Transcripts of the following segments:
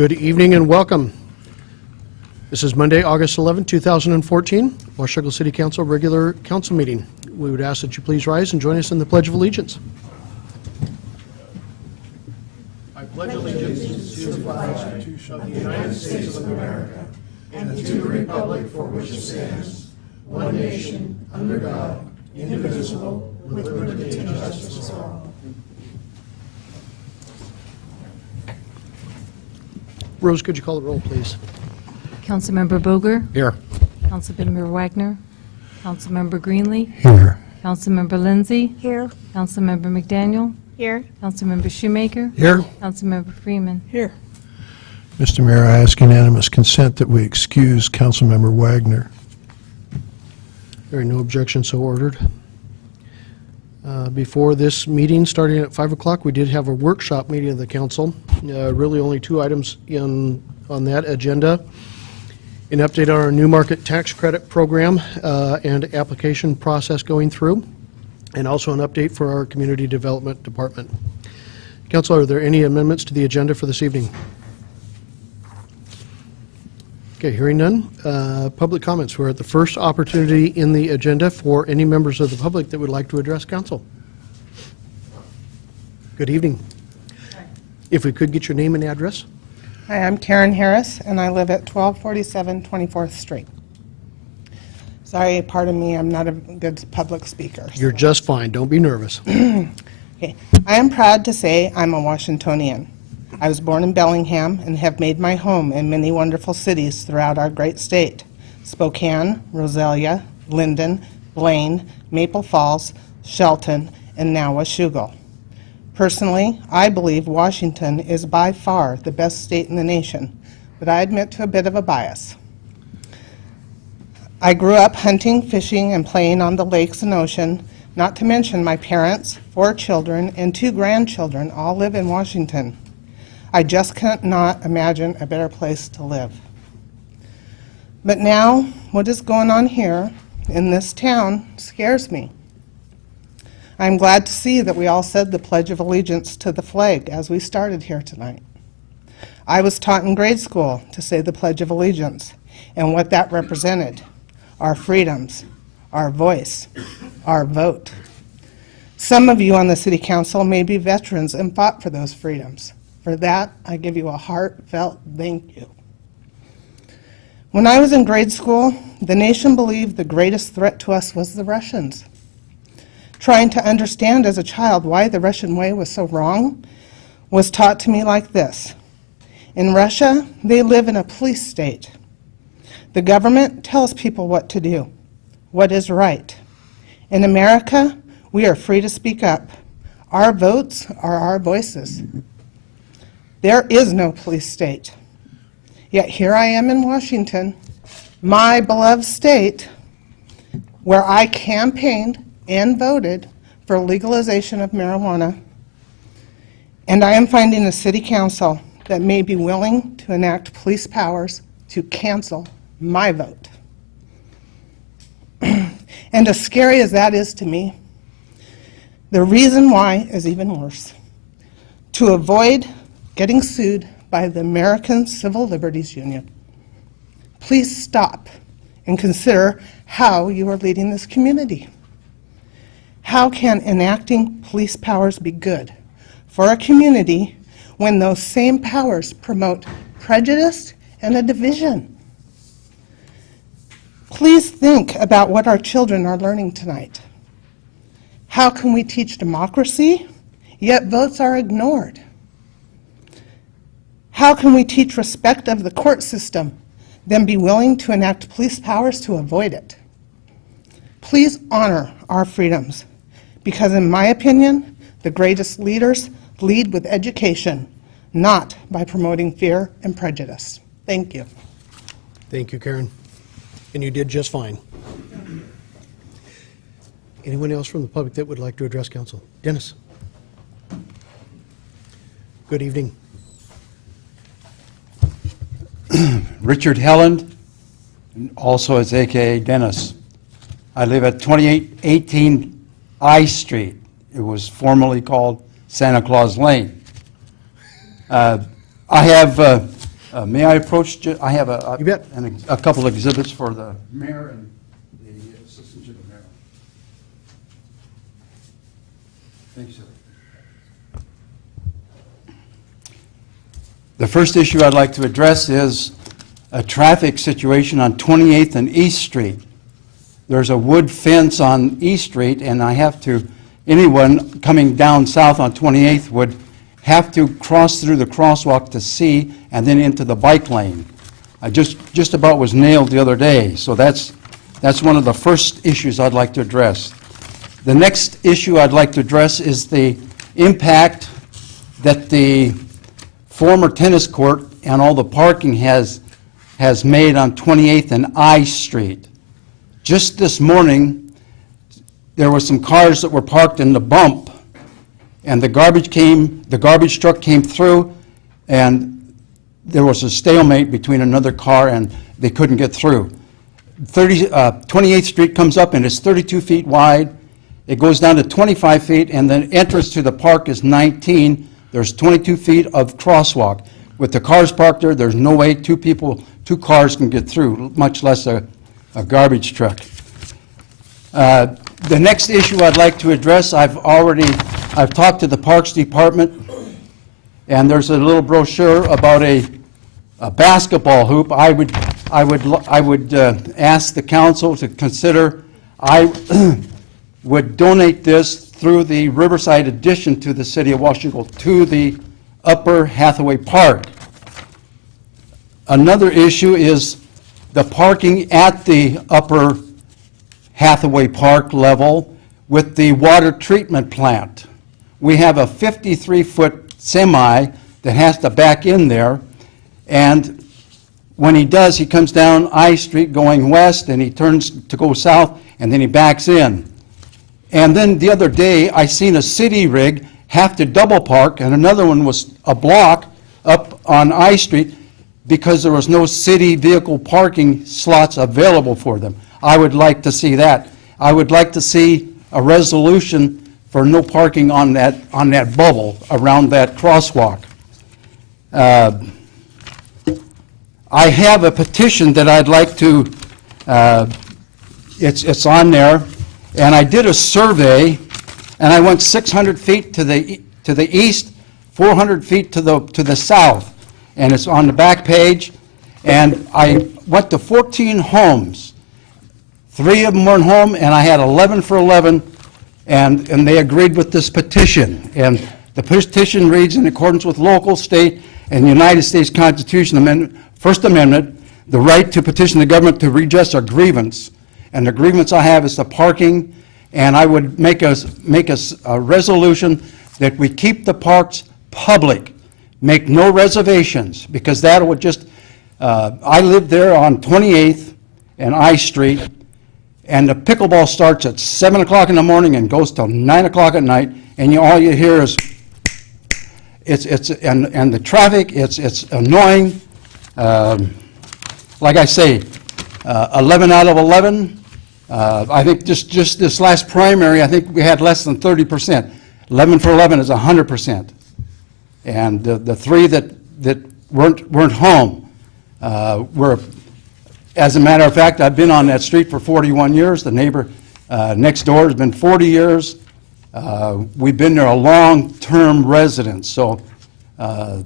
Good evening and welcome. This is Monday, August 11, 2014, Washougal City Council regular council meeting. We would ask that you please rise and join us in the Pledge of Allegiance. I pledge allegiance to the flag of the United States of America and to the republic for which it stands, one nation, under God, indivisible, with liberty and justice for all. Rose, could you call the roll, please? Councilmember Boger. Here. Councilmember Wagner. Councilmember Greenlee. Here. Councilmember Lindsay. Here. Councilmember McDaniel. Here. Councilmember Shoemaker. Here. Councilmember Freeman. Here. Mr. Mayor, I ask unanimous consent that we excuse Councilmember Wagner. There are no objections, so ordered. Before this meeting, starting at 5 o'clock, we did have a workshop meeting of the council. Really only two items on that agenda. An update on our new market tax credit program and application process going through, and also an update for our community development department. Council, are there any amendments to the agenda for this evening? Okay, hearing none. Public comments. We're at the first opportunity in the agenda for any members of the public that would like to address council. Good evening. Hi. If we could get your name and address. Hi, I'm Karen Harris, and I live at 1247 24th Street. Sorry, pardon me, I'm not a good public speaker. You're just fine. Don't be nervous. Okay. I am proud to say I'm a Washingtonian. I was born in Bellingham and have made my home in many wonderful cities throughout our great state: Spokane, Roselia, Linden, Blaine, Maple Falls, Shelton, and now Washougal. Personally, I believe Washington is by far the best state in the nation, but I admit to a bit of a bias. I grew up hunting, fishing, and playing on the lakes and ocean, not to mention my parents, 4 children, and 2 grandchildren all live in Washington. I just cannot imagine a better place to live. But now, what is going on here in this town scares me. I'm glad to see that we all said the Pledge of Allegiance to the flag as we started here tonight. I was taught in grade school to say the Pledge of Allegiance and what that represented: our freedoms, our voice, our vote. Some of you on the City Council may be veterans and fought for those freedoms. For that, I give you a heartfelt thank you. When I was in grade school, the nation believed the greatest threat to us was the Russians. Trying to understand as a child why the Russian way was so wrong was taught to me like this. In Russia, they live in a police state. The government tells people what to do, what is right. In America, we are free to speak up. Our votes are our voices. There is no police state. Yet here I am in Washington, my beloved state, where I campaigned and voted for legalization of marijuana. And I am finding a city council that may be willing to enact police powers to cancel my vote. And as scary as that is to me, the reason why is even worse. To avoid getting sued by the American Civil Liberties Union. Please stop and consider how you are leading this community. How can enacting police powers be good for a community when those same powers promote prejudice and a division? Please think about what our children are learning tonight. How can we teach democracy, yet votes are ignored? How can we teach respect of the court system, then be willing to enact police powers to avoid it? Please honor our freedoms, because in my opinion, the greatest leaders lead with education, not by promoting fear and prejudice. Thank you. Thank you, Karen. And you did just fine. Anyone else from the public that would like to address council? Dennis. Good evening. Richard Helland, also as AKA Dennis. I live at 2818 I Street. It was formerly called Santa Claus Lane. I have May I approach, I have You bet. a couple of exhibits for the mayor and the assistant to the mayor. Thank you, sir. The first issue I'd like to address is a traffic situation on 28th and East Street. There's a wood fence on East Street, and anyone coming down south on 28th would have to cross through the crosswalk to see, and then into the bike lane. I just about was nailed the other day, so that's one of the first issues I'd like to address. The next issue I'd like to address is the impact that the former tennis court and all the parking has made on 28th and I Street. Just this morning, there were some cars that were parked in the bump, and the garbage truck came through, and there was a stalemate between another car, and they couldn't get through. 28th Street comes up, and it's 32 feet wide. It goes down to 25 feet, and the entrance to the park is 19. There's 22 feet of crosswalk. With the cars parked there, there's no way two cars can get through, much less a garbage truck. The next issue I'd like to address, I've talked to the Parks Department, and there's a little brochure about a basketball hoop. I would ask the council to consider, I would donate this through the Riverside addition to the city of Washington to the Upper Hathaway Park. Another issue is the parking at the Upper Hathaway Park level with the water treatment plant. We have a 53-foot semi that has to back in there, and when he does, he comes down I Street going west, and he turns to go south, and then he backs in. And then the other day, I seen a city rig have to double park, and another one was a block up on I Street because there was no city vehicle parking slots available for them. I would like to see that. I would like to see a resolution for no parking on that bubble around that crosswalk. I have a petition that I'd like to, it's on there, and I did a survey, and I went 600 feet to the east, 400 feet to the south, and it's on the back page. And I went to 14 homes. 3 of them weren't home, and I had 11 for 11, and they agreed with this petition. And the petition reads, in accordance with local, state, and United States Constitution, First Amendment, the right to petition the government to redress a grievance. And the grievance I have is the parking, and I would make a resolution that we keep the parks public, make no reservations, because that would just, I live there on 28th and I Street, and the pickleball starts at 7 o'clock in the morning and goes till 9 o'clock at night, and all you hear is, and the traffic, it's annoying. Like I say, 11 out of 11, I think just this last primary, I think we had less than 30%. 11 for 11 is 100%. And the 3 that weren't home were, as a matter of fact, I've been on that street for 41 years. The neighbor next door has been 40 years. We've been there a long-term resident. So there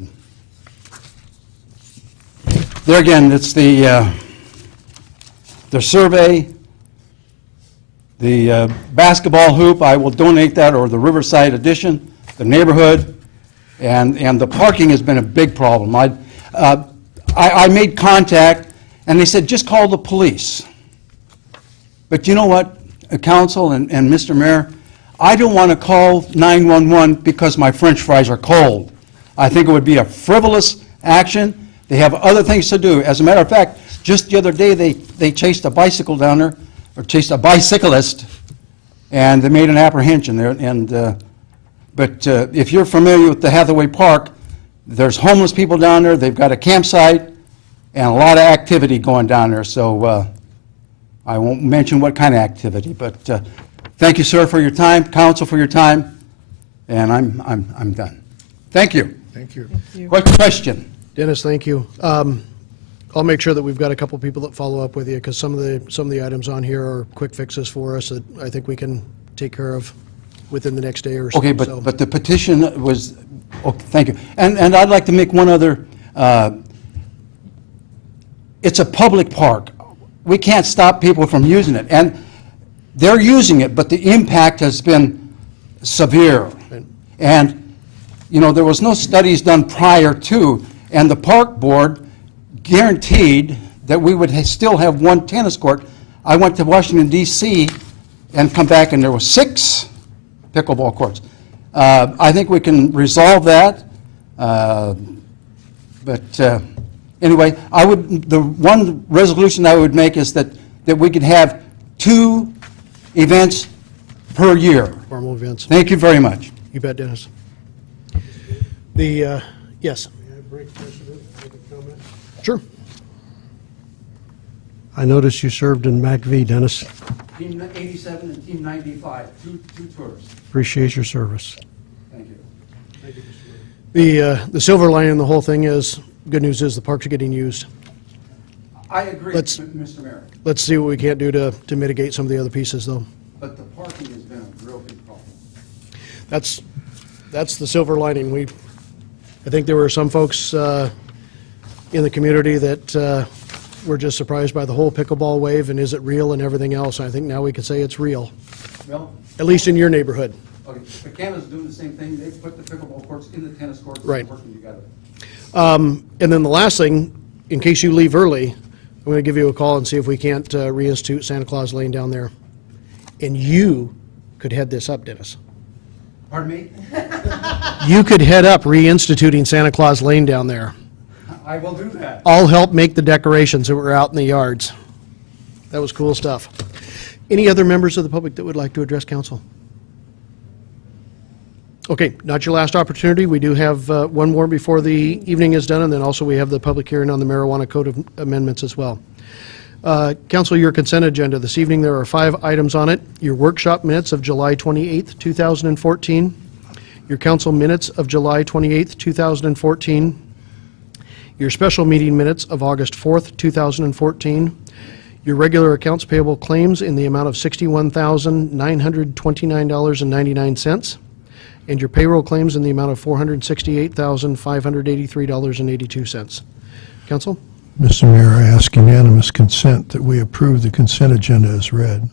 again, it's the survey, the basketball hoop. I will donate that, or the Riverside addition, the neighborhood, and the parking has been a big problem. I made contact, and they said, just call the police. But you know what, Council and Mr. Mayor, I don't want to call 911 because my French fries are cold. I think it would be a frivolous action. They have other things to do. As a matter of fact, just the other day, they chased a bicycle down there, or chased a bicyclist, and they made an apprehension there. But if you're familiar with the Hathaway Park, there's homeless people down there. They've got a campsite and a lot of activity going down there. So I won't mention what kind of activity. But thank you, sir, for your time. Council, for your time. And I'm done. Thank you. Thank you. What question? Dennis, thank you. I'll make sure that we've got a couple people that follow up with you, because some of the items on here are quick fixes for us that I think we can take care of within the next day or so. Okay, So- but the petition was, okay, thank you. And I'd like to make one other, it's a public park. We can't stop people from using it. And they're using it, but the impact has been severe. Right. And, you know, there was no studies done prior to, and the park board guaranteed that we would still have one tennis court. I went to Washington DC and come back and there were 6 pickleball courts. I think we can resolve that. But anyway, the one resolution I would make is that we could have 2 events per year. Formal events. Thank you very much. You bet, Dennis. The, yes. Sure. I noticed you served in MACV, Dennis. Team 87 and Team 95, two tours. Appreciate your service. Thank you. The silver lining in the whole thing is, good news is the parks are getting used. I agree, Let's- Mr. Mayor, Let's see what we can't do to mitigate some of the other pieces, though. but the parking has been a real big problem. That's the silver lining. I think there were some folks in the community that were just surprised by the whole pickleball wave, and is it real and everything else. I think now we can say it's real, Well, at least in your neighborhood. okay, but Canada's doing the same thing. They put the pickleball courts in the tennis courts and Right. they're working together. And then the last thing, in case you leave early, I'm going to give you a call and see if we can't reinstitute Santa Claus Lane down there. And you could head this up, Dennis. Pardon me? You could head up reinstituting Santa Claus Lane down there. I will do that. I'll help make the decorations that were out in the yards. That was cool stuff. Any other members of the public that would like to address council? Okay, not your last opportunity. We do have one more before the evening is done, and then also we have the public hearing on the marijuana code of amendments as well. Council, your consent agenda. This evening there are 5 items on it. Your workshop minutes of July 28th, 2014. Your council minutes of July 28th, 2014. Your special meeting minutes of August 4th, 2014. Your regular accounts payable claims in the amount of $61,929.99. And your payroll claims in the amount of $468,583.82. Council? Mr. Mayor, I ask unanimous consent that we approve the consent agenda as read.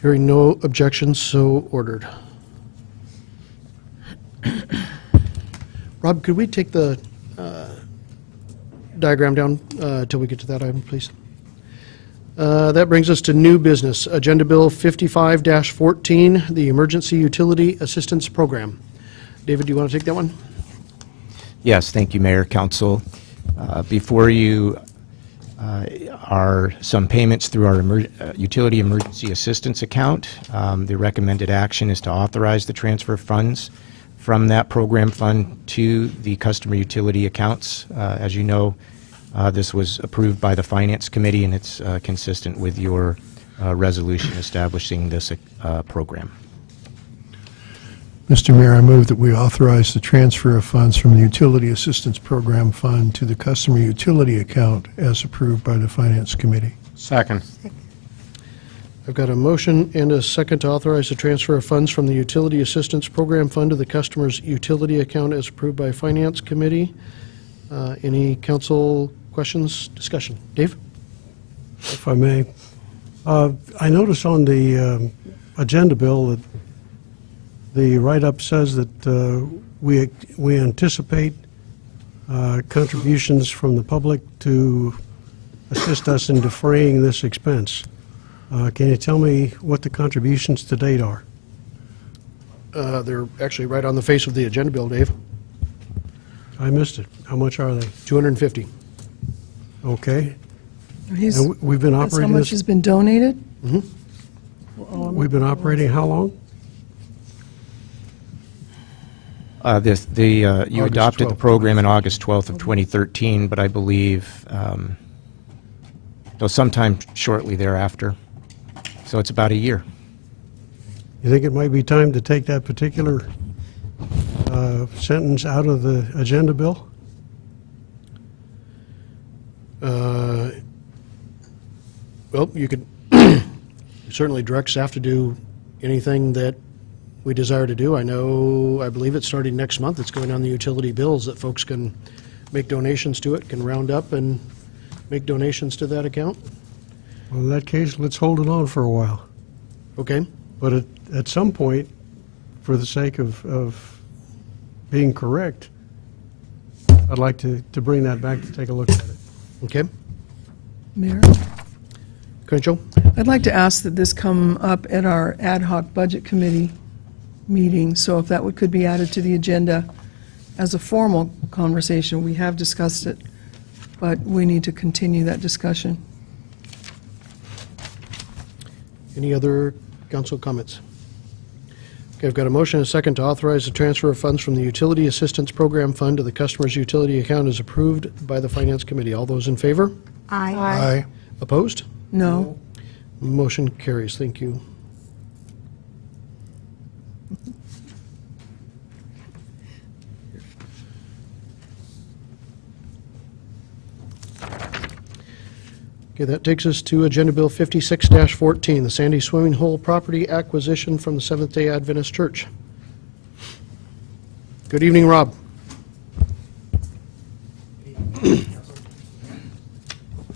Hearing no objections, so ordered. Rob, could we take the diagram down till we get to that item, please? That brings us to new business. Agenda Bill 55-14, the Emergency Utility Assistance Program. David, do you want to take that one? Yes, thank you, Mayor, Council. Before you are some payments through our Utility Emergency Assistance account. The recommended action is to authorize the transfer of funds from that program fund to the customer utility accounts. As you know, this was approved by the Finance Committee, and it's consistent with your resolution establishing this program. Mr. Mayor, I move that we authorize the transfer of funds from the Utility Assistance Program Fund to the Customer Utility Account as approved by the Finance Committee. Second. I've got a motion and a second to authorize the transfer of funds from the Utility Assistance Program Fund to the customer's utility account as approved by Finance Committee. Any council questions, discussion? Dave? If I may. I notice on the agenda bill that the write-up says that we anticipate contributions from the public to assist us in defraying this expense. Can you tell me what the contributions to date are? They're actually right on the face of the agenda bill, Dave. I missed it. How much are they? 250. Okay. He's, And we've been that's how operating much this, has been donated? we've been operating how long? You August adopted the 12th. program in August 12th of 2013, but I believe sometime shortly thereafter. So it's about a year. You think it might be time to take that particular sentence out of the agenda bill? Well, you could certainly direct staff to do anything that we desire to do. I believe it's starting next month. It's going on the utility bills that folks can make donations to it, can round up and make donations to that account. Well, in that case, let's hold it on for a while. Okay? But at some point, for the sake of being correct, I'd like to bring that back to take a look at it. Okay? Mayor, Crenshaw? I'd like to ask that this come up at our ad hoc budget committee meeting, so if that could be added to the agenda as a formal conversation. We have discussed it, but we need to continue that discussion. Any other council comments? Okay, I've got a motion and a second to authorize the transfer of funds from the Utility Assistance Program Fund to the customer's utility account as approved by the Finance Committee. All those in favor? Aye. Aye. Opposed? No? Motion carries. Thank you. Okay, that takes us to Agenda Bill 56-14, the Sandy Swimming Hole property acquisition from the Seventh-day Adventist Church. Good evening, Rob.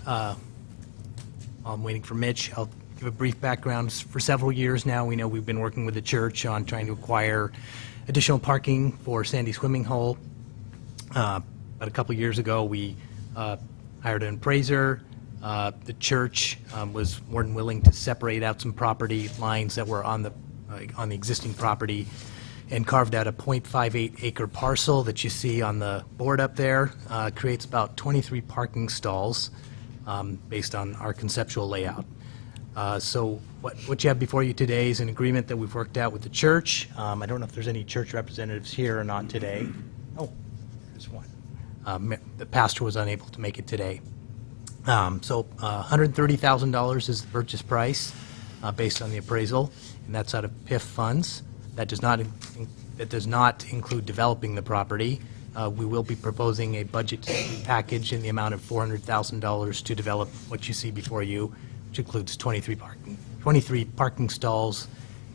I'm waiting for Mitch. I'll give a brief background. For several years now, we know we've been working with the church on trying to acquire additional parking for Sandy Swimming Hole. About a couple of years ago, we hired an appraiser. The church was more than willing to separate out some property lines that were on the existing property and carved out a .58 acre parcel that you see on the board up there. Creates about 23 parking stalls based on our conceptual layout. So what you have before you today is an agreement that we've worked out with the church. I don't know if there's any church representatives here or not today. Oh, there's one. The pastor was unable to make it today. So $130,000 is the purchase price based on the appraisal, and that's out of PIF funds. That does not include developing the property. We will be proposing a budget package in the amount of $400,000 to develop what you see before you, which includes 23 parking stalls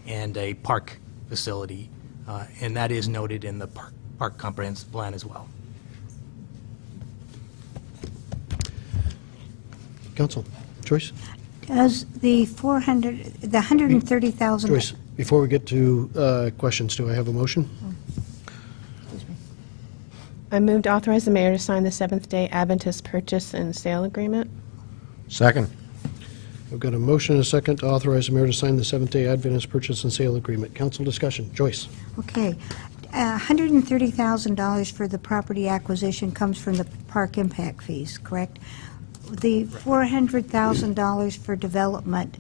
and a park facility, and that is noted in the park comprehensive plan as well. Council, Joyce? Does the $130,000? Joyce, before we get to questions, do I have a motion? I move to authorize the mayor to sign the Seventh-day Adventist purchase and sale agreement. Second. I've got a motion and a second to authorize the mayor to sign the Seventh-day Adventist purchase and sale agreement. Council discussion. Joyce? Okay. $130,000 for the property acquisition comes from the park impact fees, correct? The $400,000 for development,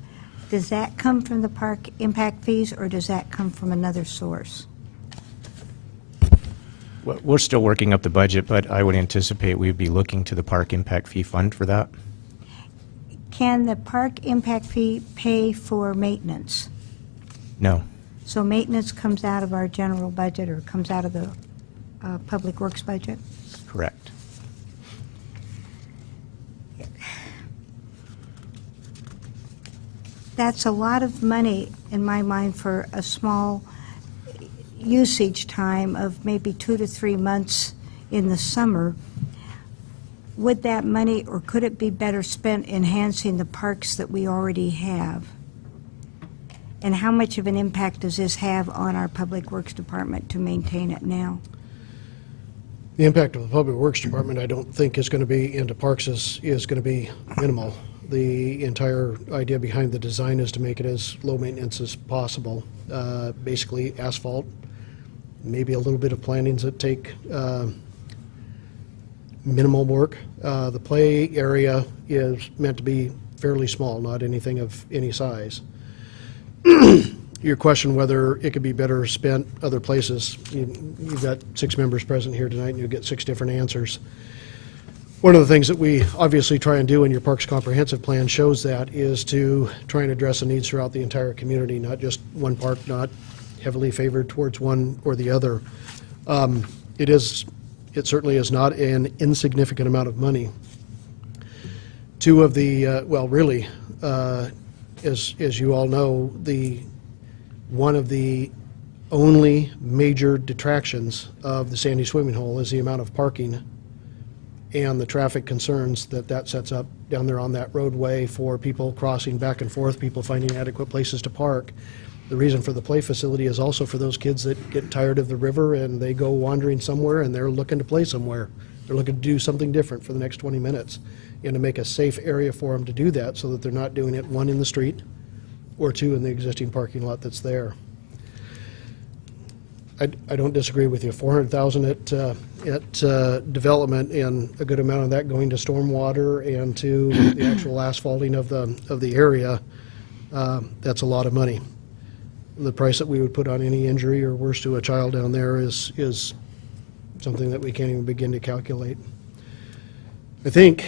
does that come from the park impact fees, or does that come from another source? Well, we're still working up the budget, but I would anticipate we'd be looking to the Park Impact Fee Fund for that. Can the park impact fee pay for maintenance? No. So maintenance comes out of our general budget or comes out of the Public Works budget? Correct. That's a lot of money in my mind for a small usage time of maybe 2 to 3 months in the summer. Would that money, or could it be better spent enhancing the parks that we already have? And how much of an impact does this have on our Public Works Department to maintain it now? The impact of the Public Works Department, I don't think is going to be into parks is going to be minimal. The entire idea behind the design is to make it as low maintenance as possible. Basically asphalt, maybe a little bit of plantings that take minimal work. The play area is meant to be fairly small, not anything of any size. Your question whether it could be better spent other places, you've got 6 members present here tonight and you'll get 6 different answers. One of the things that we obviously try and do in your Parks Comprehensive Plan shows that is to try and address the needs throughout the entire community, not just one park, not heavily favored towards one or the other. It certainly is not an insignificant amount of money. Two of the, well, really, as you all know, one of the only major detractions of the Sandy swimming hole is the amount of parking and the traffic concerns that sets up down there on that roadway for people crossing back and forth, people finding adequate places to park. The reason for the play facility is also for those kids that get tired of the river and they go wandering somewhere and they're looking to play somewhere. They're looking to do something different for the next 20 minutes and to make a safe area for them to do that so that they're not doing it, one, in the street or two, in the existing parking lot that's there. I don't disagree with you. 400,000 at development and a good amount of that going to stormwater and to the actual asphalting of the area. That's a lot of money. The price that we would put on any injury or worse to a child down there is something that we can't even begin to calculate. I think,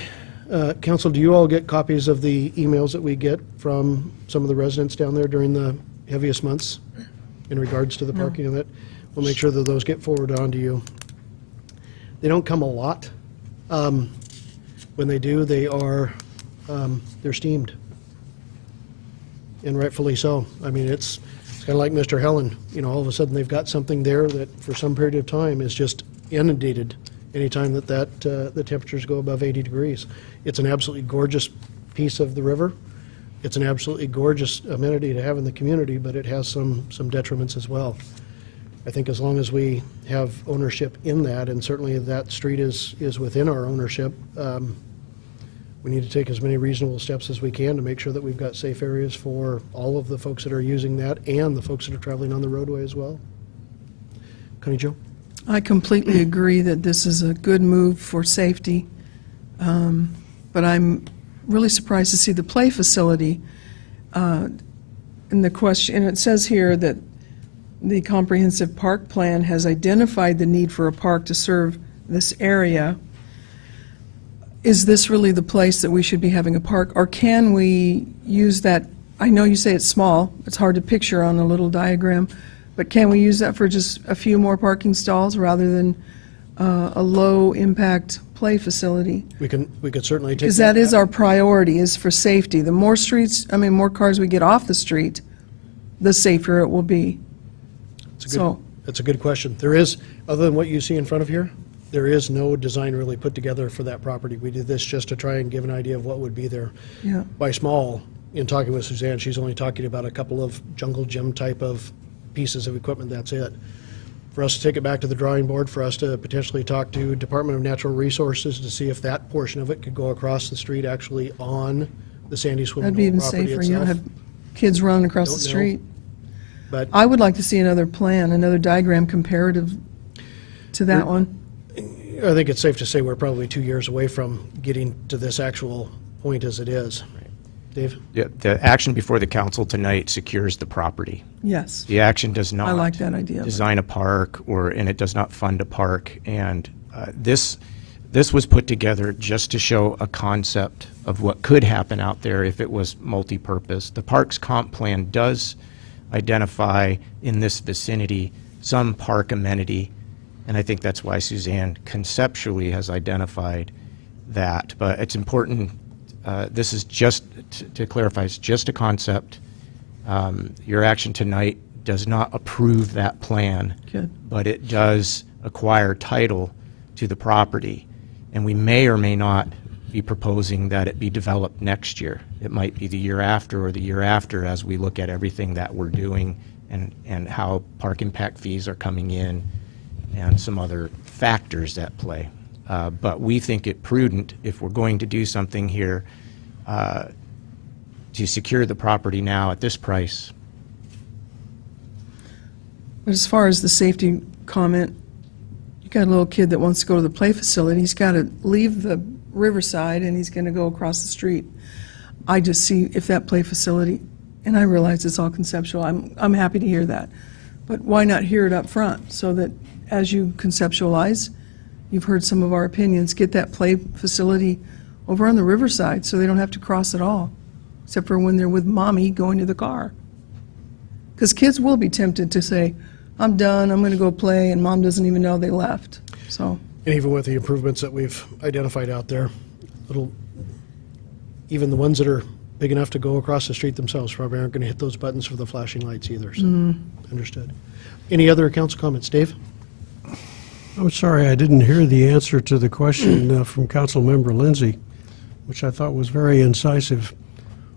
Council, do you all get copies of the emails that we get from some of the residents down there during the heaviest months in regards to the parking of it? We'll make sure that those get forwarded on to you. They don't come a lot. When they do, they're steamed, and rightfully so. I mean, it's kind of like Mr. Helen. You know, all of a sudden they've got something there that for some period of time is just inundated anytime that the temperatures go above 80 degrees. It's an absolutely gorgeous piece of the river. It's an absolutely gorgeous amenity to have in the community, but it has some detriments as well. I think as long as we have ownership in that, and certainly that street is within our ownership, we need to take as many reasonable steps as we can to make sure that we've got safe areas for all of the folks that are using that and the folks that are traveling on the roadway as well. Connie Jo? I completely agree that this is a good move for safety, but I'm really surprised to see the play facility in the question. And it says here that the comprehensive park plan has identified the need for a park to serve this area. Is this really the place that we should be having a park, or can we use that? I know you say it's small, it's hard to picture on a little diagram, but can we use that for just a few more parking stalls rather than a low-impact play facility? We could certainly take Because that is our priority, is for safety. The more more cars we get off the street, the safer it will be. That's a good question. There is, other than what you see in front of here, there is no design really put together for that property. We did this just to try and give an idea of what would be there. Yeah. By small, in talking with Suzanne, she's only talking about a couple of jungle gym type of pieces of equipment, that's it. For us to take it back to the drawing board, for us to potentially talk to Department of Natural Resources to see if that portion of it could go across the street actually on the Sandy swimming That'd be hole even property safer. itself. You don't have kids running across the Don't know. street. But I would like to see another plan, another diagram comparative to that one. I think it's safe to say we're probably 2 years away from getting to this actual point as it is. Dave? Yeah, the action before the council tonight secures the property. Yes. The action does not I like that idea. design a park, and it does not fund a park. And this was put together just to show a concept of what could happen out there if it was multi-purpose. The parks comp plan does identify in this vicinity some park amenity, and I think that's why Suzanne conceptually has identified that. But it's important, this is just, to clarify, it's just a concept. Your action tonight does not approve that plan, Good. but it does acquire title to the property. And we may or may not be proposing that it be developed next year. It might be the year after or the year after as we look at everything that we're doing and how park impact fees are coming in and some other factors at play. But we think it prudent, if we're going to do something here, to secure the property now at this price. But as far as the safety comment, you got a little kid that wants to go to the play facility. He's got to leave the riverside and he's going to go across the street. I just see if that play facility, and I realize it's all conceptual, I'm happy to hear that. But why not hear it up front so that as you conceptualize, you've heard some of our opinions, get that play facility over on the riverside so they don't have to cross at all, except for when they're with mommy going to the car. Because kids will be tempted to say, I'm done, I'm going to go play, and mom doesn't even know they left. So, And even with the improvements that we've identified out there, even the ones that are big enough to go across the street themselves probably aren't going to hit those buttons for the flashing lights either, so, understood. Any other council comments? Dave? I'm sorry, I didn't hear the answer to the question from Councilmember Lindsay, which I thought was very incisive.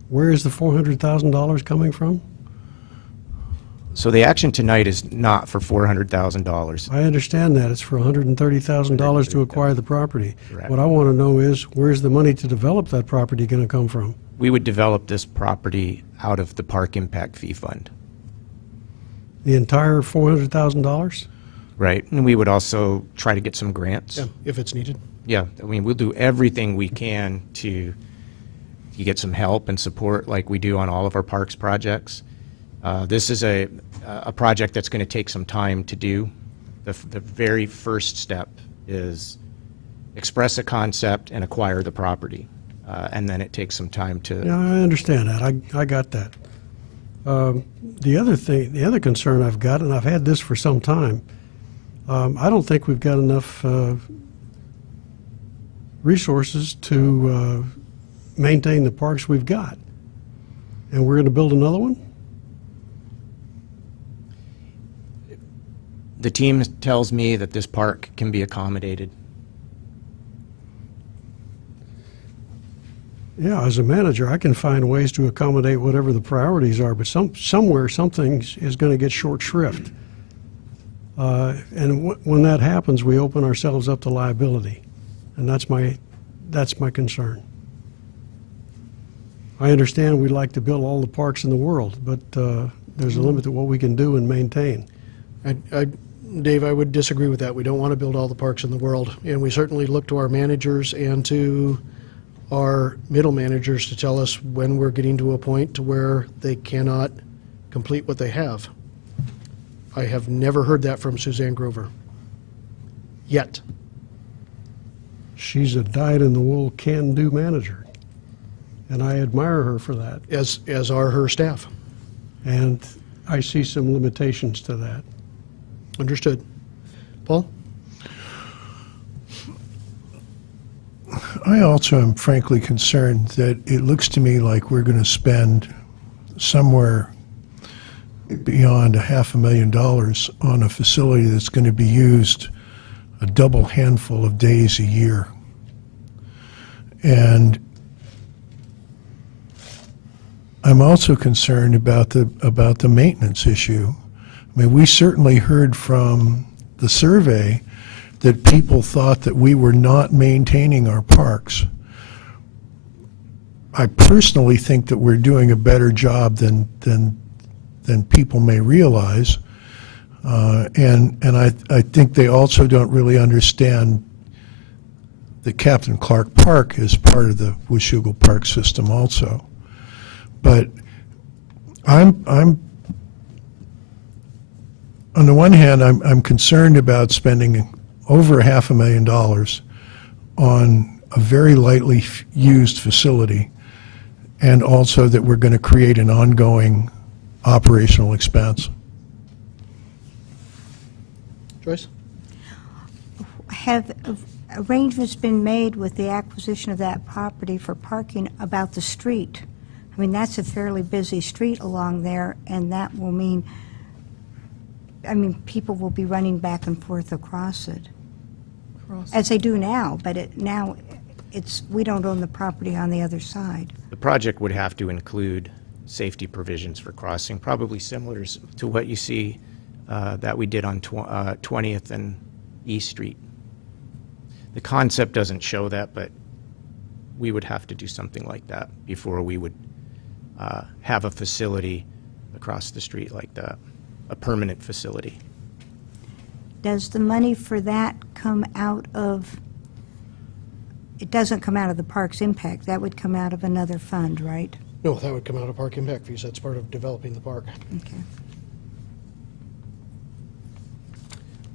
Where is the $400,000 coming from? So the action tonight is not for $400,000. I understand that. It's for $130,000 to acquire the property. Correct. What I want to know is, where's the money to develop that property going to come from? We would develop this property out of the Park Impact Fee Fund. The entire $400,000? Right, and we would also try to get some grants. Yeah, if it's needed. Yeah, I mean, we'll do everything we can to get some help and support like we do on all of our parks projects. This is a project that's going to take some time to do. The very first step is express a concept and acquire the property. And then it takes some time to... Yeah, I understand that. I got that. The other concern I've got, and I've had this for some time, I don't think we've got enough resources to maintain the parks we've got. And we're going to build another one? The team tells me that this park can be accommodated. Yeah, as a manager, I can find ways to accommodate whatever the priorities are, but somewhere something is going to get short shrift. And when that happens, we open ourselves up to liability, and that's my concern. I understand we'd like to build all the parks in the world, but there's a limit to what we can do and maintain. Dave, I would disagree with that. We don't want to build all the parks in the world, and we certainly look to our managers and to our middle managers to tell us when we're getting to a point to where they cannot complete what they have. I have never heard that from Suzanne Grover. Yet. She's a dyed-in-the-wool can-do manager, and I admire her for that. As are her staff. And I see some limitations to that. Understood. Paul? I also am frankly concerned that it looks to me like we're going to spend somewhere beyond $500,000 on a facility that's going to be used a double handful of days a year. And I'm also concerned about the maintenance issue. I mean, we certainly heard from the survey that people thought that we were not maintaining our parks. I personally think that we're doing a better job than people may realize. And I think they also don't really understand that Captain Clark Park is part of the Washougal Park system also. But I'm on the one hand, I'm concerned about spending over $500,000 on a very lightly used facility, and also that we're going to create an ongoing operational expense. Joyce? Have arrangements been made with the acquisition of that property for parking about the street? I mean, that's a fairly busy street along there, and that will mean, people will be running back and forth across it, as they do now, but we don't own the property on the other side. The project would have to include safety provisions for crossing, probably similar to what you see that we did on 20th and East Street. The concept doesn't show that, but we would have to do something like that before we would have a facility across the street like that, a permanent facility. Does the money for that come out of, it doesn't come out of the Parks Impact, that would come out of another fund, right? No, that would come out of park impact fees. That's part of developing the park. Okay.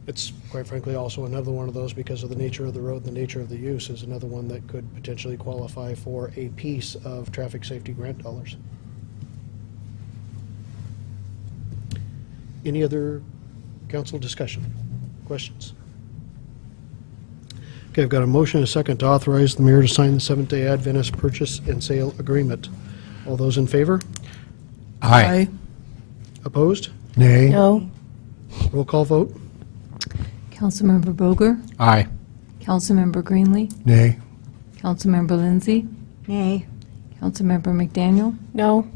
It's quite frankly also another one of those, because of the nature of the road and the nature of the use, is another one that could potentially qualify for a piece of traffic safety grant dollars. Any other council discussion? Questions? Okay, Okay, I've got a motion and a second to authorize the mayor to sign the Seventh-day Adventist purchase and sale agreement. All those in favor? Aye. Opposed? Nay. No. Roll call vote. Councilmember Boger, Aye. Councilmember Greenlee, Nay. Councilmember Lindsay, Nay. Councilmember McDaniel, No.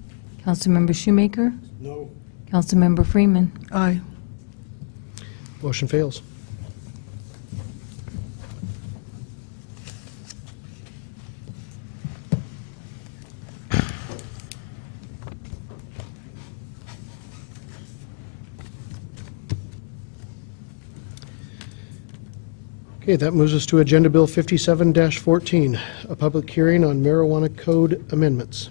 Councilmember Shoemaker, No. Councilmember Freeman. Aye. Motion fails. Okay, that moves us to Agenda Bill 57-14, a public hearing on marijuana code amendments.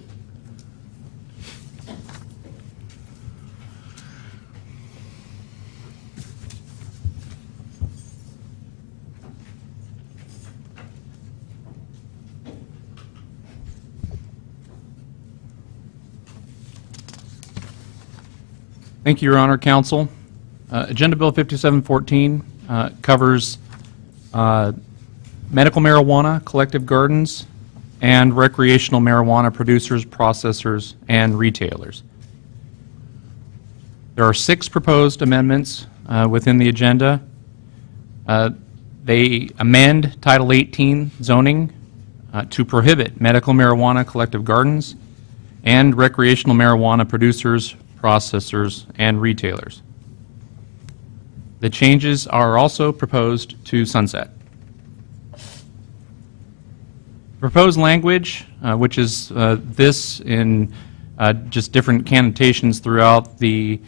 Thank you, Your Honor, Council. Agenda Bill 5714 covers medical marijuana, collective gardens, and recreational marijuana producers, processors, and retailers. There are 6 proposed amendments within the agenda. They amend Title 18 zoning to prohibit medical marijuana collective gardens and recreational marijuana producers, processors, and retailers. The changes are also proposed to sunset. Proposed language, which is this in just different connotations throughout the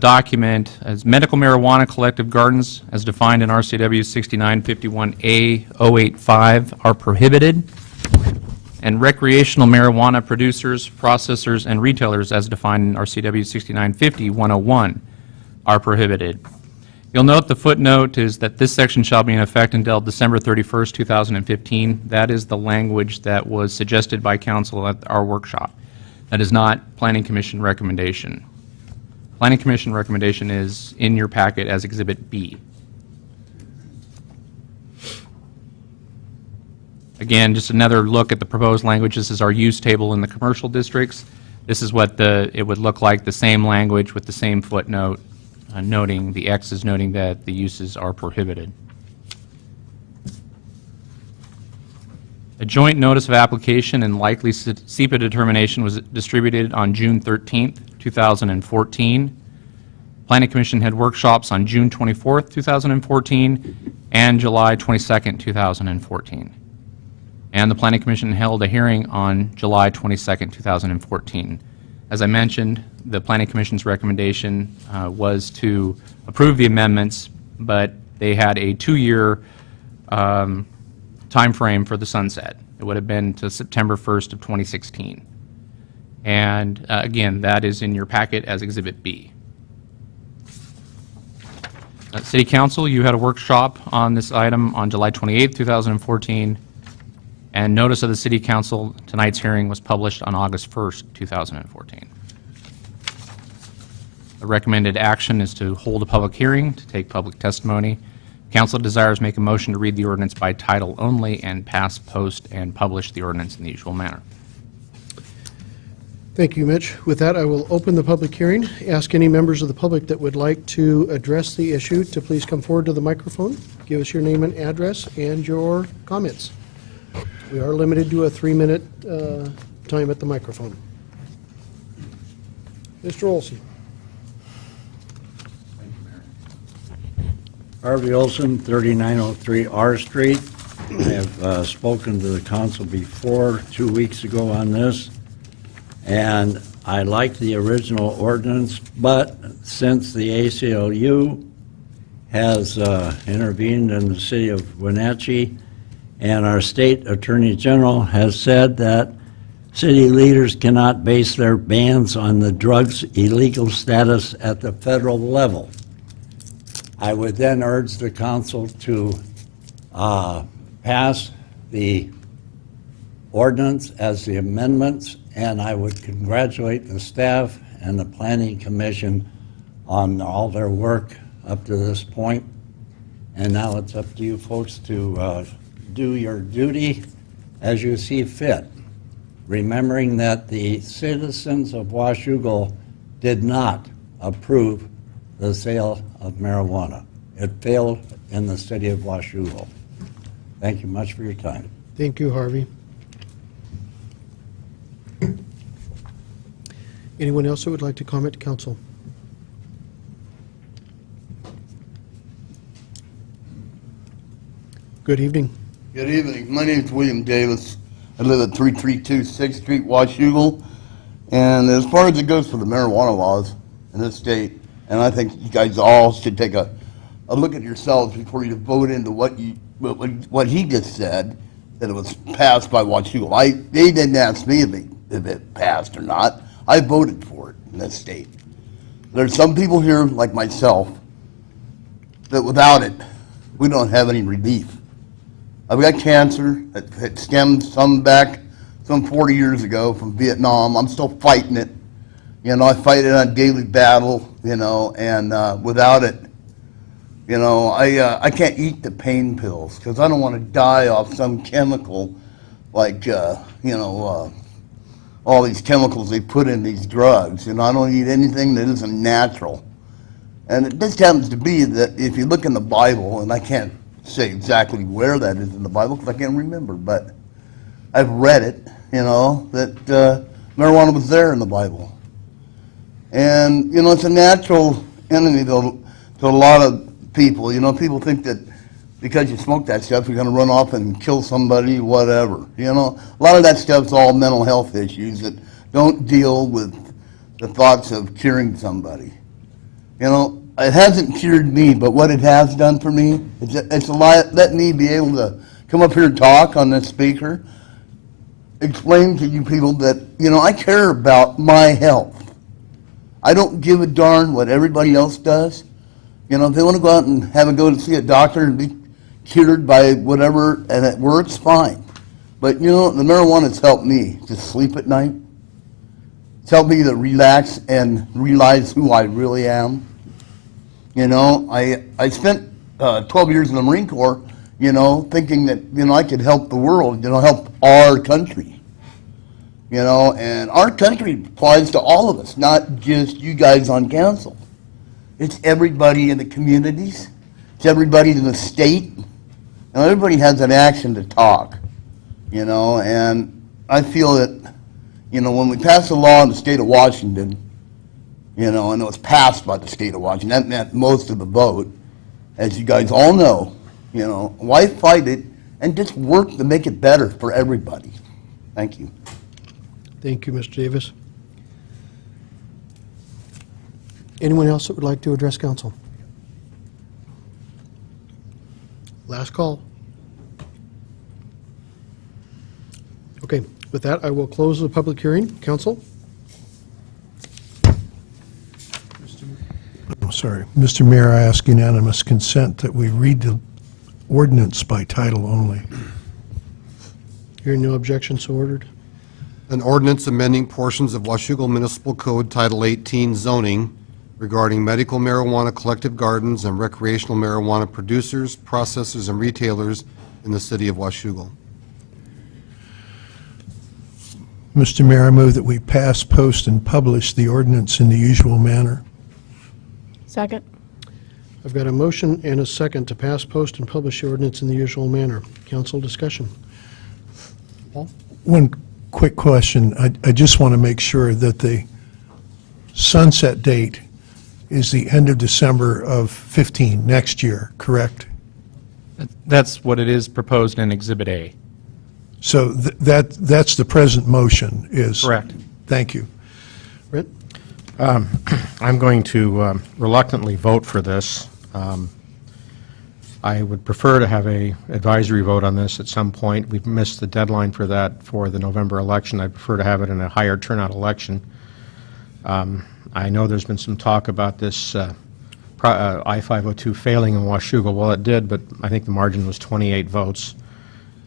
document, as medical marijuana collective gardens, as defined in RCW 6951A-085, are prohibited, and recreational marijuana producers, processors, and retailers, as defined in RCW 6950-101, are prohibited. You'll note the footnote is that this section shall be in effect until December 31st, 2015. That is the language that was suggested by council at our workshop. That is not Planning Commission recommendation. Planning Commission recommendation is in your packet as Exhibit B. Again, just another look at the proposed language. This is our use table in the commercial districts. This is what it would look like, the same language with the same footnote, noting the X's noting that the uses are prohibited. A joint notice of application and likely SEPA determination was distributed on June 13th, 2014. Planning Commission had workshops on June 24th, 2014 and July 22nd, 2014. And the Planning Commission held a hearing on July 22nd, 2014. As I mentioned, the Planning Commission's recommendation was to approve the amendments, but they had a 2-year time frame for the sunset. It would have been to September 1st of 2016. And again, that is in your packet as Exhibit B. City Council, you had a workshop on this item on July 28th, 2014, and notice of the City Council tonight's hearing was published on August 1st, 2014. The recommended action is to hold a public hearing, to take public testimony. Council desires make a motion to read the ordinance by title only and pass, post, and publish the ordinance in the usual manner. Thank you, Mitch. With that, I will open the public hearing. Ask any members of the public that would like to address the issue to please come forward to the microphone. Give us your name and address and your comments. We are limited to a 3-minute time at the microphone. Mr. Olson. Harvey Olson, 3903 R Street. I have spoken to the council before, 2 weeks ago on this, and I like the original ordinance, but since the ACLU has intervened in the city of Wenatchee, and our state attorney general has said that city leaders cannot base their bans on the drug's illegal status at the federal level. I would then urge the council to pass the ordinance as the amendments, and I would congratulate the staff and the Planning Commission on all their work up to this point. And now it's up to you folks to do your duty as you see fit, remembering that the citizens of Washougal did not approve the sale of marijuana. It failed in the city of Washougal. Thank you much for your time. Thank you, Harvey. Anyone else that would like to comment to council? Good evening. Good evening. My name is William Davis. I live at 332 6th Street, Washougal. And as far as it goes for the marijuana laws in this state, and I think you guys all should take a look at yourselves before you vote into what he just said, that it was passed by Washougal. They didn't ask me if it passed or not. I voted for it in this state. There's some people here, like myself, that without it, we don't have any relief. I've got cancer. It stemmed some 40 years ago from Vietnam. I'm still fighting it. You know, I fight it on daily battle, you know, and without it, you know, I can't eat the pain pills because I don't want to die off some chemical like, you know, all these chemicals they put in these drugs. You know, I don't eat anything that isn't natural. And it just happens to be that if you look in the Bible, and I can't say exactly where that is in the Bible because I can't remember, but I've read it, you know, that marijuana was there in the Bible. And, you know, it's a natural enemy to a lot of people. You know, people think that because you smoke that stuff, you're going to run off and kill somebody, whatever. You know, a lot of that stuff's all mental health issues that don't deal with the thoughts of curing somebody. You know, it hasn't cured me, but what it has done for me, it's let me be able to come up here and talk on this speaker, explain to you people that, you know, I care about my health. I don't give a darn what everybody else does. You know, if they want to go out and go to see a doctor and be cured by whatever, and it works, fine. But, you know, the marijuana's helped me to sleep at night. It's helped me to relax and realize who I really am. You know, I spent 12 years in the Marine Corps, you know, thinking that, you know, I could help the world, you know, help our country. You know, and our country applies to all of us, not just you guys on council. It's everybody in the communities. It's everybody in the state. And everybody has an action to talk, you know, and I feel that, you know, when we passed a law in the state of Washington, you know, and it was passed by the state of Washington, that meant most of the vote, as you guys all know, you know, why fight it and just work to make it better for everybody? Thank you. Thank you, Mr. Davis. Anyone else that would like to address council? Last call. Okay, with that, I will close the public hearing. Council? Oh, sorry. Mr. Mayor, I ask unanimous consent that we read the ordinance by title only. Hearing no objection, so ordered. An ordinance amending portions of Washougal Municipal Code Title 18 zoning regarding medical marijuana collective gardens and recreational marijuana producers, processors, and retailers in the city of Washougal. Mr. Mayor, I move that we pass, post, and publish the ordinance in the usual manner. Second. I've got a motion and a second to pass, post, and publish the ordinance in the usual manner. Council discussion. Paul? One quick question. I just want to make sure that the sunset date is the end of December of 15, next year, correct? That's what it is proposed in Exhibit A. So that's the present motion is? Correct. Thank you. Brent? I'm going to reluctantly vote for this. I would prefer to have a advisory vote on this at some point. We've missed the deadline for that for the November election. I'd prefer to have it in a higher turnout election. I know there's been some talk about this I-502 failing in Washougal. Well, it did, but I think the margin was 28 votes.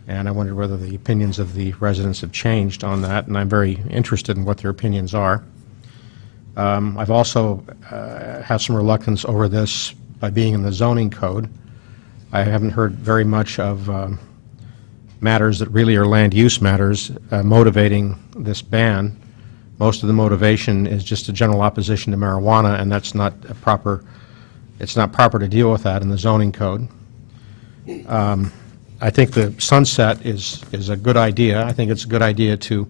And I wondered whether the opinions of the residents have changed on that, and I'm very interested in what their opinions are. I've also have some reluctance over this by being in the zoning code. I haven't heard very much of matters that really are land use matters motivating this ban. Most of the motivation is just a general opposition to marijuana, and that's not a proper, it's not proper to deal with that in the zoning code. I think the sunset is a good idea. I think it's a good idea to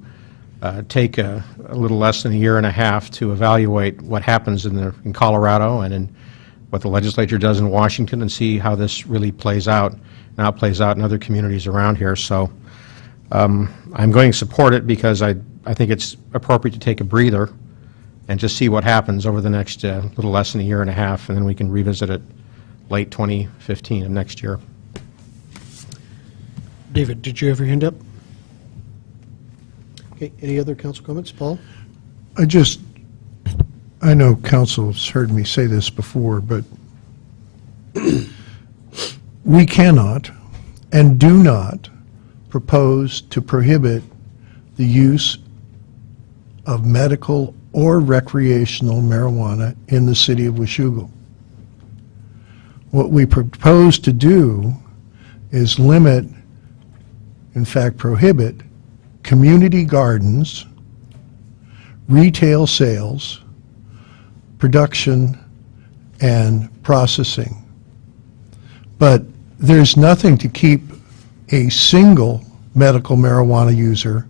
take a little less than a year and a half to evaluate what happens in Colorado and in what the legislature does in Washington and see how this really plays out and how it plays out in other communities around here. So I'm going to support it because I think it's appropriate to take a breather and just see what happens over the next little less than a year and a half, and then we can revisit it late 2015 of next year. David, did you have your hand up? Okay, any other council comments? Paul? I know council's heard me say this before, but we cannot and do not propose to prohibit the use of medical or recreational marijuana in the city of Washougal. What we propose to do is limit, in fact prohibit, community gardens, retail sales, production, and processing. But there's nothing to keep a single medical marijuana user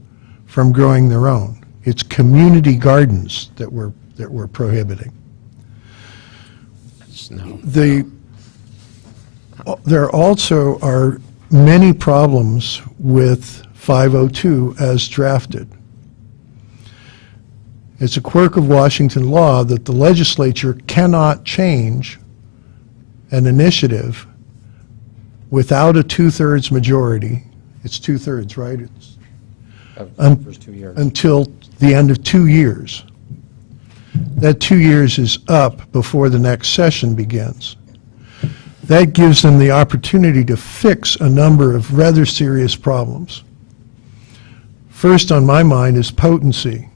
from growing their own. It's community gardens that we're prohibiting. No. There also are many problems with 502 as drafted. It's a quirk of Washington law that the legislature cannot change an initiative without a two-thirds majority. It's two-thirds, right? It's First 2 years. until the end of 2 years. That 2 years is up before the next session begins. That gives them the opportunity to fix a number of rather serious problems. First on my mind is potency.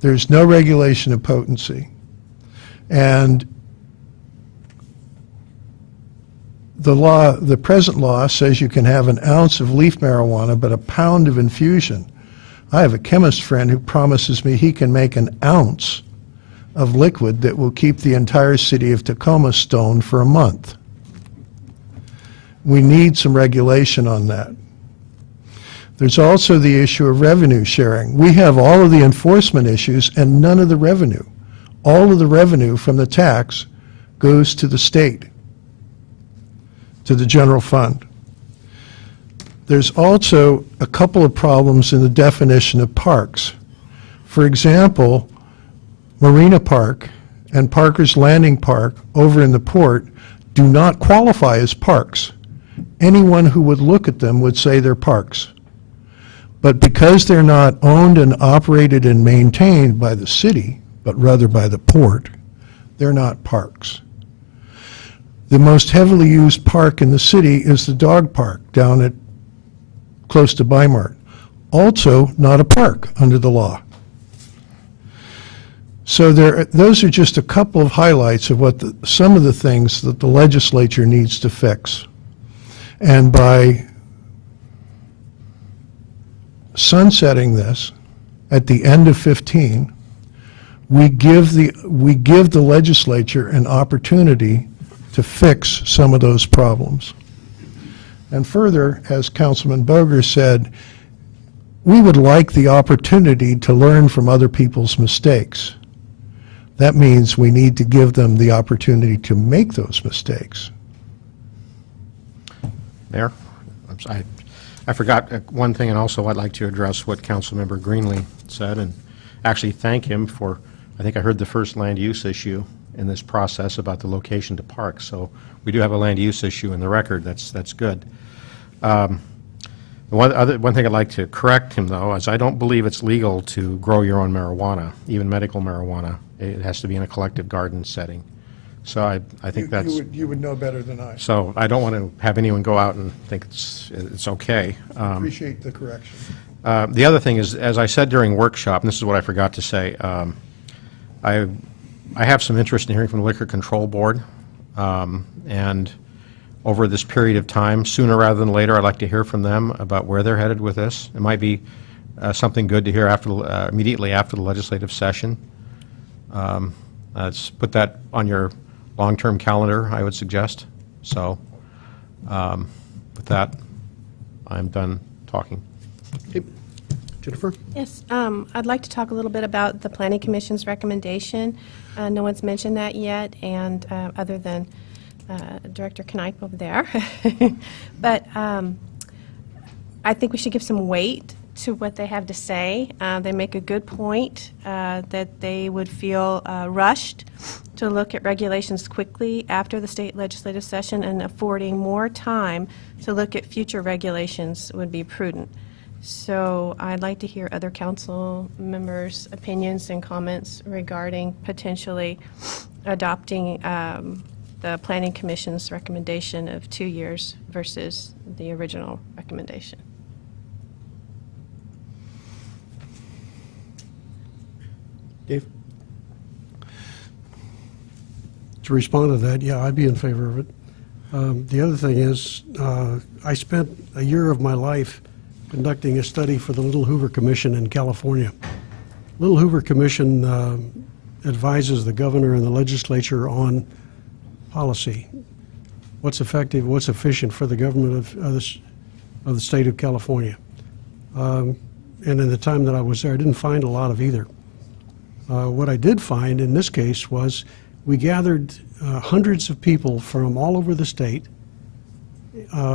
There's no regulation of potency. And the present law says you can have an ounce of leaf marijuana, but a pound of infusion. I have a chemist friend who promises me he can make an ounce of liquid that will keep the entire city of Tacoma stoned for a month. We need some regulation on that. There's also the issue of revenue sharing. We have all of the enforcement issues and none of the revenue. All of the revenue from the tax goes to the state, to the general fund. There's also a couple of problems in the definition of parks. For example, Marina Park and Parker's Landing Park over in the port do not qualify as parks. Anyone who would look at them would say they're parks. But because they're not owned and operated and maintained by the city, but rather by the port, they're not parks. The most heavily used park in the city is the dog park down at close to Bimart. Also not a park under the law. So those are just a couple of highlights of what some of the things that the legislature needs to fix. And by sunsetting this at the end of 15, we give the legislature an opportunity to fix some of those problems. And further, as Councilman Boger said, we would like the opportunity to learn from other people's mistakes. That means we need to give them the opportunity to make those mistakes. Mayor, I forgot one thing, and also I'd like to address what Councilmember Greenlee said, and actually thank him for, I think I heard the first land use issue in this process about the location to parks. So we do have a land use issue in the record. That's good. One thing I'd like to correct him, though, is I don't believe it's legal to grow your own marijuana, even medical marijuana. It has to be in a collective garden setting. So I think that's... You would know better than I. So I don't want to have anyone go out and think it's okay. Appreciate the correction. The other thing is, as I said during workshop, and this is what I forgot to say, I have some interest in hearing from the Liquor Control Board, and over this period of time. Sooner rather than later, I'd like to hear from them about where they're headed with this. It might be something good to hear immediately after the legislative session. Let's put that on your long-term calendar, I would suggest. So with that, I'm done talking. Okay. Jennifer? Yes, I'd like to talk a little bit about the Planning Commission's recommendation. No one's mentioned that yet, and other than Director Knipe over there. But I think we should give some weight to what they have to say. They make a good point that they would feel rushed to look at regulations quickly after the state legislative session, and affording more time to look at future regulations would be prudent. So I'd like to hear other council members' opinions and comments regarding potentially adopting the Planning Commission's recommendation of 2 years versus the original recommendation. Dave? To respond to that, yeah, I'd be in favor of it. The other thing is, I spent a year of my life conducting a study for the Little Hoover Commission in California. Little Hoover Commission advises the governor and the legislature on policy, what's effective, what's efficient for the government of the state of California. And in the time that I was there, I didn't find a lot of either. What I did find in this case was we gathered hundreds of people from all over the state,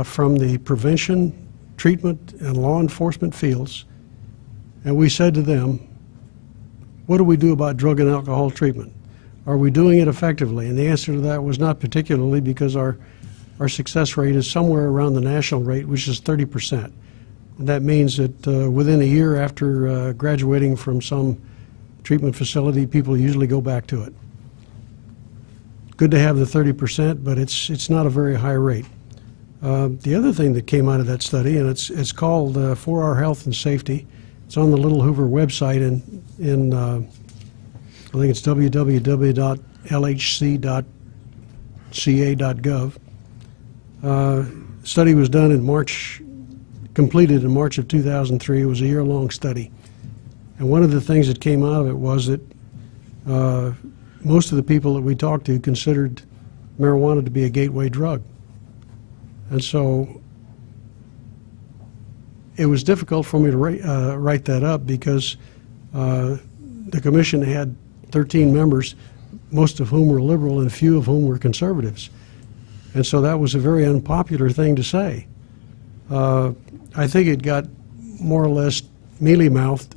from the prevention, treatment, and law enforcement fields, and we said to them, what do we do about drug and alcohol treatment? Are we doing it effectively? And the answer to that was not particularly, because our success rate is somewhere around the national rate, which is 30%. And that means that within a year after graduating from some treatment facility, people usually go back to it. Good to have the 30%, but it's not a very high rate. The other thing that came out of that study, and it's called For Our Health and Safety. It's on the Little Hoover website in I think it's www.lhc.ca.gov. Study was done in March, completed in March of 2003. It was a year-long study. And one of the things that came out of it was that most of the people that we talked to considered marijuana to be a gateway drug. And so it was difficult for me to write that up, because the commission had 13 members, most of whom were liberal and few of whom were conservatives. And so that was a very unpopular thing to say. I think it got more or less mealy-mouthed,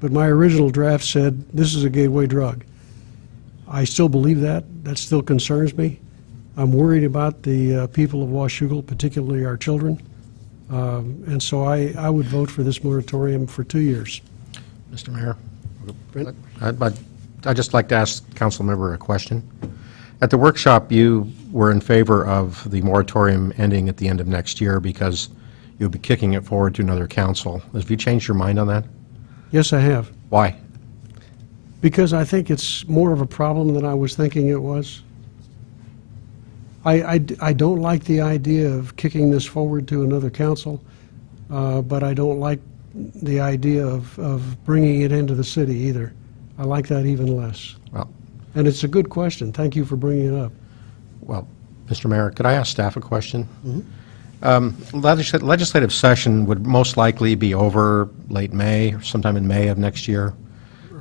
but my original draft said this is a gateway drug. I still believe that. That still concerns me. I'm worried about the people of Washougal, particularly our children. And so I would vote for this moratorium for 2 years. Mr. Mayor, Brent? I'd just like to ask council member a question. At the workshop, you were in favor of the moratorium ending at the end of next year because you'll be kicking it forward to another council. Have you changed your mind on that? Yes, I have. Why? Because I think it's more of a problem than I was thinking it was. I don't like the idea of kicking this forward to another council, but I don't like the idea of bringing it into the city either. I like that even less. Well, and it's a good question. Thank you for bringing it up. Well, Mr. Mayor, could I ask staff a question? Mm-hmm. Legislative session would most likely be over late May, or sometime in May of next year.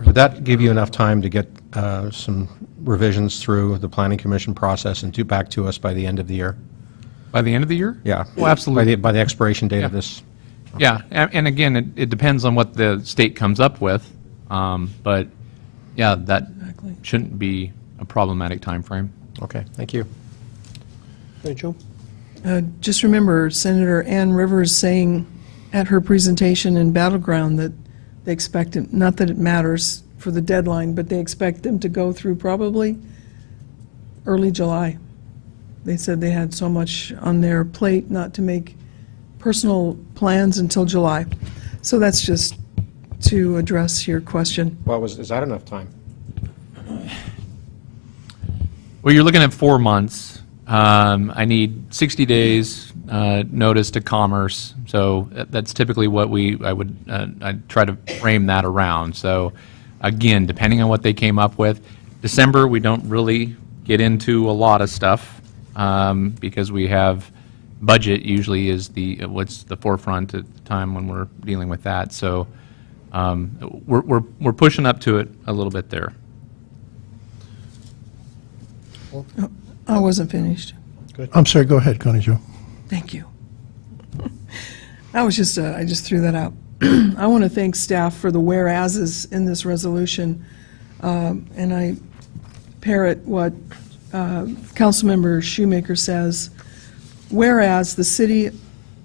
Would that give you enough time to get some revisions through the Planning Commission process and back to us by the end of the year? By the end of the year? Yeah. Well, absolutely. By the expiration date of this? Yeah, and again, it depends on what the state comes up with, but yeah, that shouldn't be a problematic time frame. Okay, thank you. Hey, Joe? Just remember Senator Ann Rivers saying at her presentation in Battleground that they expect it, not that it matters for the deadline, but they expect them to go through probably early July. They said they had so much on their plate not to make personal plans until July. So that's just to address your question. Well, is that enough time? Well, you're looking at 4 months. I need 60 days notice to Commerce, so that's typically what I'd try to frame that around. So again, depending on what they came up with. December, we don't really get into a lot of stuff because we have budget usually is what's the forefront at the time when we're dealing with that. So we're pushing up to it a little bit there. I wasn't finished. I'm sorry, go ahead, Connie Jo. Thank you. I just threw that out. I want to thank staff for the whereases in this resolution, and I parrot what Councilmember Shoemaker says. Whereas the City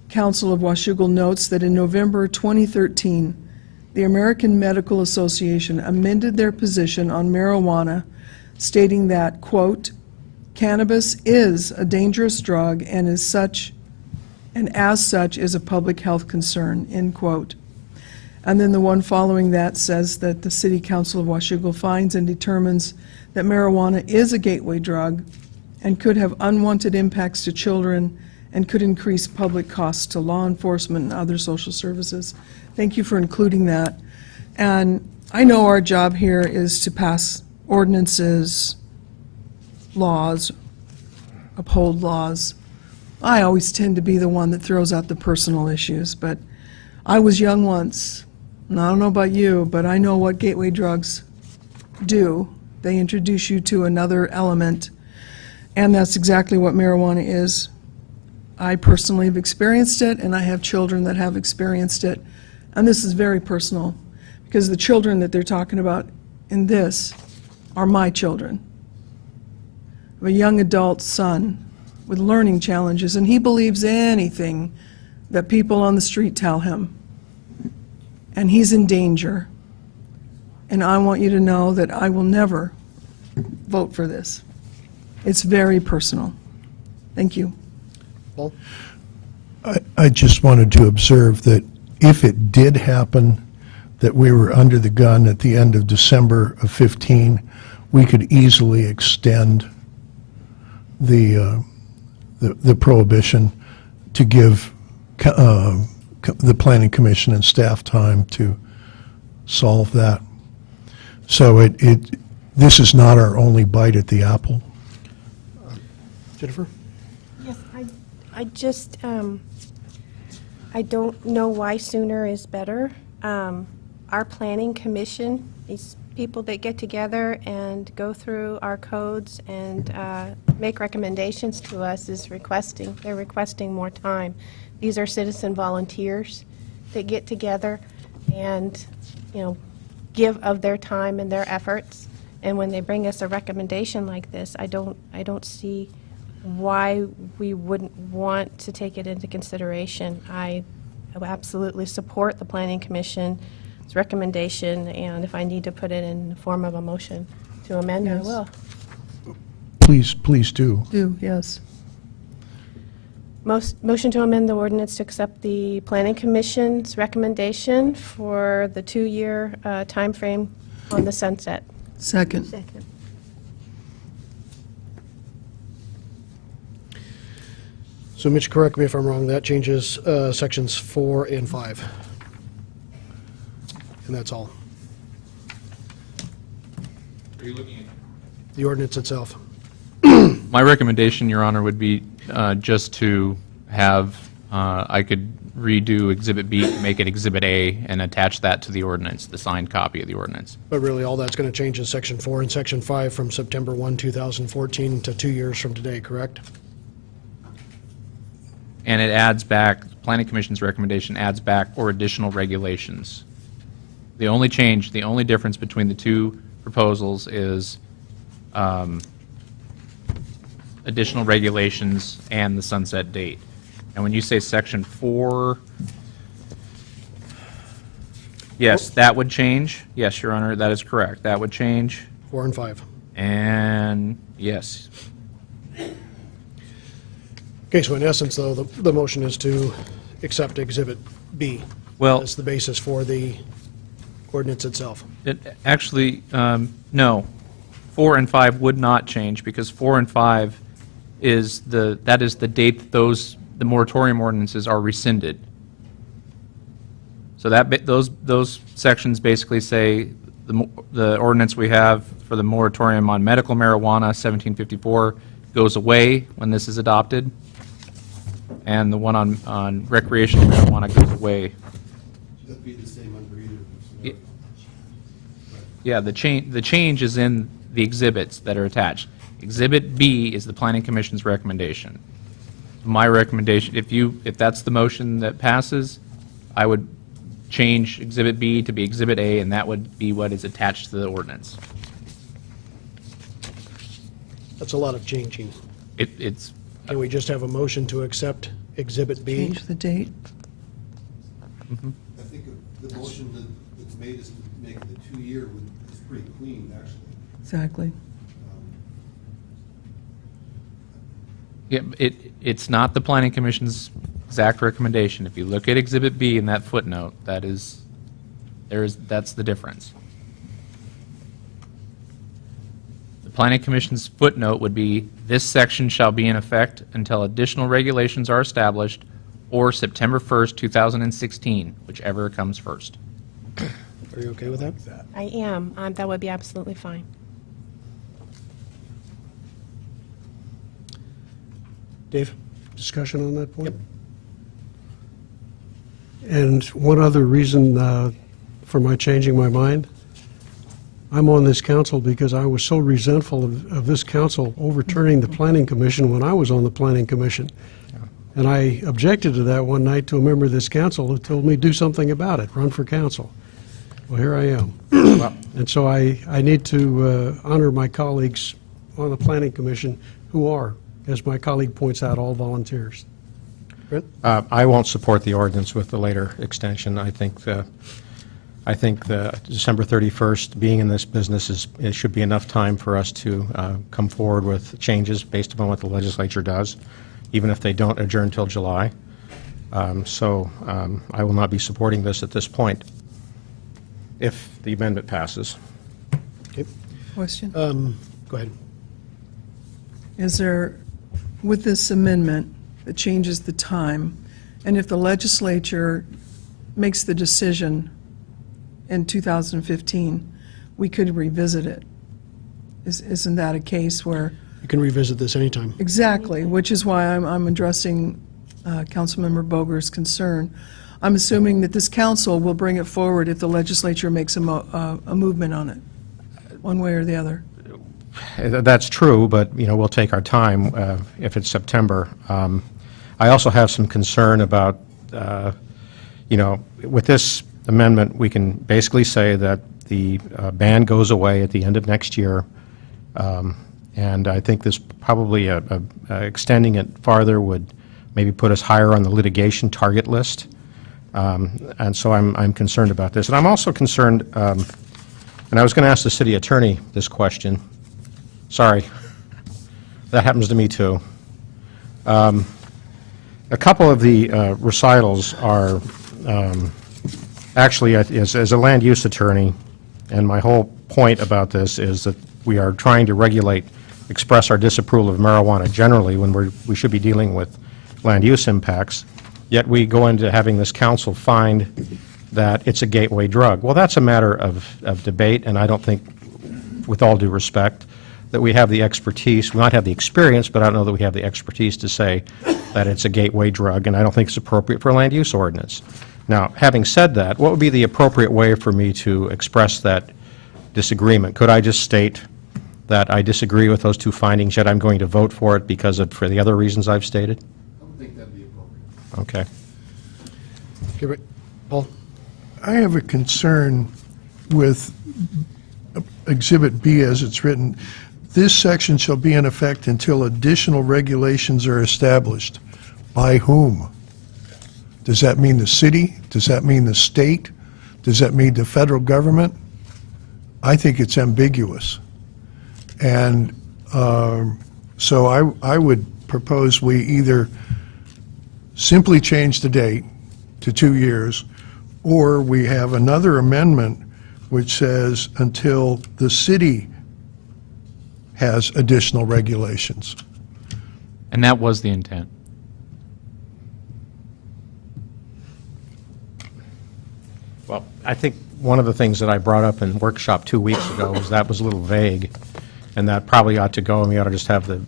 Council of Washougal notes that in November 2013, the American Medical Association amended their position on marijuana, stating that, quote, cannabis is a dangerous drug and as such is a public health concern, end quote. And then the one following that says that the City Council of Washougal finds and determines that marijuana is a gateway drug and could have unwanted impacts to children and could increase public costs to law enforcement and other social services. Thank you for including that. And I know our job here is to pass ordinances, laws, uphold laws. I always tend to be the one that throws out the personal issues, but I was young once, and I don't know about you, but I know what gateway drugs do. They introduce you to another element, and that's exactly what marijuana is. I personally have experienced it, and I have children that have experienced it, and this is very personal, because the children that they're talking about in this are my children. I have a young adult son with learning challenges, and he believes anything that people on the street tell him. And he's in danger. And I want you to know that I will never vote for this. It's very personal. Thank you. Paul? I just wanted to observe that if it did happen that we were under the gun at the end of December of 15, we could easily extend the prohibition to give the Planning Commission and staff time to solve that. So this is not our only bite at the apple. Jennifer? Yes, I just, I don't know why sooner is better. Our planning commission, these people that get together and go through our codes and make recommendations to us they're requesting more time. These are citizen volunteers that get together and, give of their time and their efforts. And when they bring us a recommendation like this, I don't see why we wouldn't want to take it into consideration. I absolutely support the Planning Commission's recommendation, and if I need to put it in the form of a motion to amend, I will. Please do. Yes. Motion to amend the ordinance to accept the Planning Commission's recommendation for the 2-year time frame on the sunset. Second. So Mitch, correct me if I'm wrong, that changes sections 4 and 5. And that's all. Are you looking at The ordinance itself. My recommendation, Your Honor, would be just to have, I could redo Exhibit B, make it Exhibit A, and attach that to the ordinance, the signed copy of the ordinance. But really, all that's going to change is Section 4 and Section 5 from September 1, 2014 to 2 years from today, correct? And it adds back, Planning Commission's recommendation adds back or additional regulations. The only change, the only difference between the two proposals is additional regulations and the sunset date. And when you say Section 4, yes, that would change. Yes, Your Honor, that is correct. That would change. 4 and 5. And yes. Okay, so in essence, though, the motion is to accept Exhibit B Well, as the basis for the ordinance itself. actually, no. 4 and 5 would not change because 4 and 5 that is the date that the moratorium ordinances are rescinded. So those sections basically say the ordinance we have for the moratorium on medical marijuana, 1754, goes away when this is adopted, and the one on recreational marijuana goes away. That'd be the same under either. Yeah, the change is in the exhibits that are attached. Exhibit B is the Planning Commission's recommendation. My recommendation, if that's the motion that passes, I would change Exhibit B to be Exhibit A, and that would be what is attached to the ordinance. That's a lot of changing. It's, Can we just have a motion to accept Exhibit B? Change the date. I think the motion that's made is to make it the 2-year is pretty clean, actually. Exactly. yeah, it's not the Planning Commission's exact recommendation. If you look at Exhibit B in that footnote, that's the difference. The Planning Commission's footnote would be, this section shall be in effect until additional regulations are established, or September 1st, 2016, whichever comes first. Are you okay with that? I am. That would be absolutely fine. Dave? Discussion on that point? And one other reason for my changing my mind, I'm on this council because I was so resentful of this council overturning the Planning Commission when I was on the Planning Commission. And I objected to that one night to a member of this council who told me do something about it, run for council. Well, here I am. And so I need to honor my colleagues on the Planning Commission who are, as my colleague points out, all volunteers. Brent? I won't support the ordinance with the later extension. I think the December 31st, being in this business, it should be enough time for us to come forward with changes based upon what the legislature does, even if they don't adjourn till July. So I will not be supporting this at this point, if the amendment passes. Okay. Question? Go ahead. Is there, with this amendment that changes the time, and if the legislature makes the decision in 2015, we could revisit it? Isn't that a case where? You can revisit this anytime. Exactly, which is why I'm addressing Councilmember Boger's concern. I'm assuming that this council will bring it forward if the legislature makes a movement on it, one way or the other. That's true, but, we'll take our time if it's September. I also have some concern about, with this amendment, we can basically say that the ban goes away at the end of next year. And I think this probably extending it farther would maybe put us higher on the litigation target list. And so I'm concerned about this. And I'm also concerned, and I was going to ask the city attorney this question. Sorry, that happens to me too. A couple of the recitals are actually, as a land use attorney, and my whole point about this is that we are trying to express our disapproval of marijuana generally when we should be dealing with land use impacts, yet we go into having this council find that it's a gateway drug. Well, that's a matter of debate, and I don't think, with all due respect, that we have the expertise. We might have the experience, but I don't know that we have the expertise to say that it's a gateway drug, and I don't think it's appropriate for a land use ordinance. Now, having said that, what would be the appropriate way for me to express that disagreement? Could I just state that I disagree with those two findings, yet I'm going to vote for it for the other reasons I've stated? I would think that'd be appropriate. Okay. Okay, right. Paul? I have a concern with Exhibit B as it's written. This section shall be in effect until additional regulations are established. By whom? Does that mean the city? Does that mean the state? Does that mean the federal government? I think it's ambiguous. And so I would propose we either simply change the date to 2 years, or we have another amendment which says until the city has additional regulations. And that was the intent. Well, I think one of the things that I brought up in workshop 2 weeks ago was that was a little vague, and that probably ought to go, and we ought to just have the,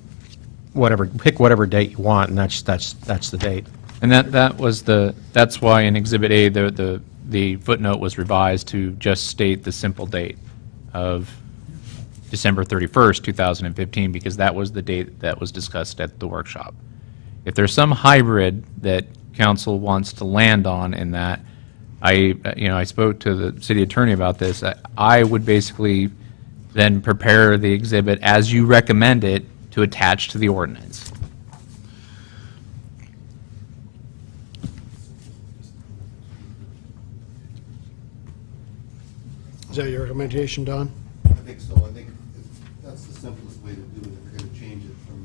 pick whatever date you want, and that's the date. And that's why in Exhibit A, the footnote was revised to just state the simple date of December 31st, 2015, because that was the date that was discussed at the workshop. If there's some hybrid that council wants to land on in that, I spoke to the city attorney about this. I would basically then prepare the exhibit as you recommend it to attach to the ordinance. Is that your recommendation, Don? I think so. I think that's the simplest way to do it. If you're going to change it from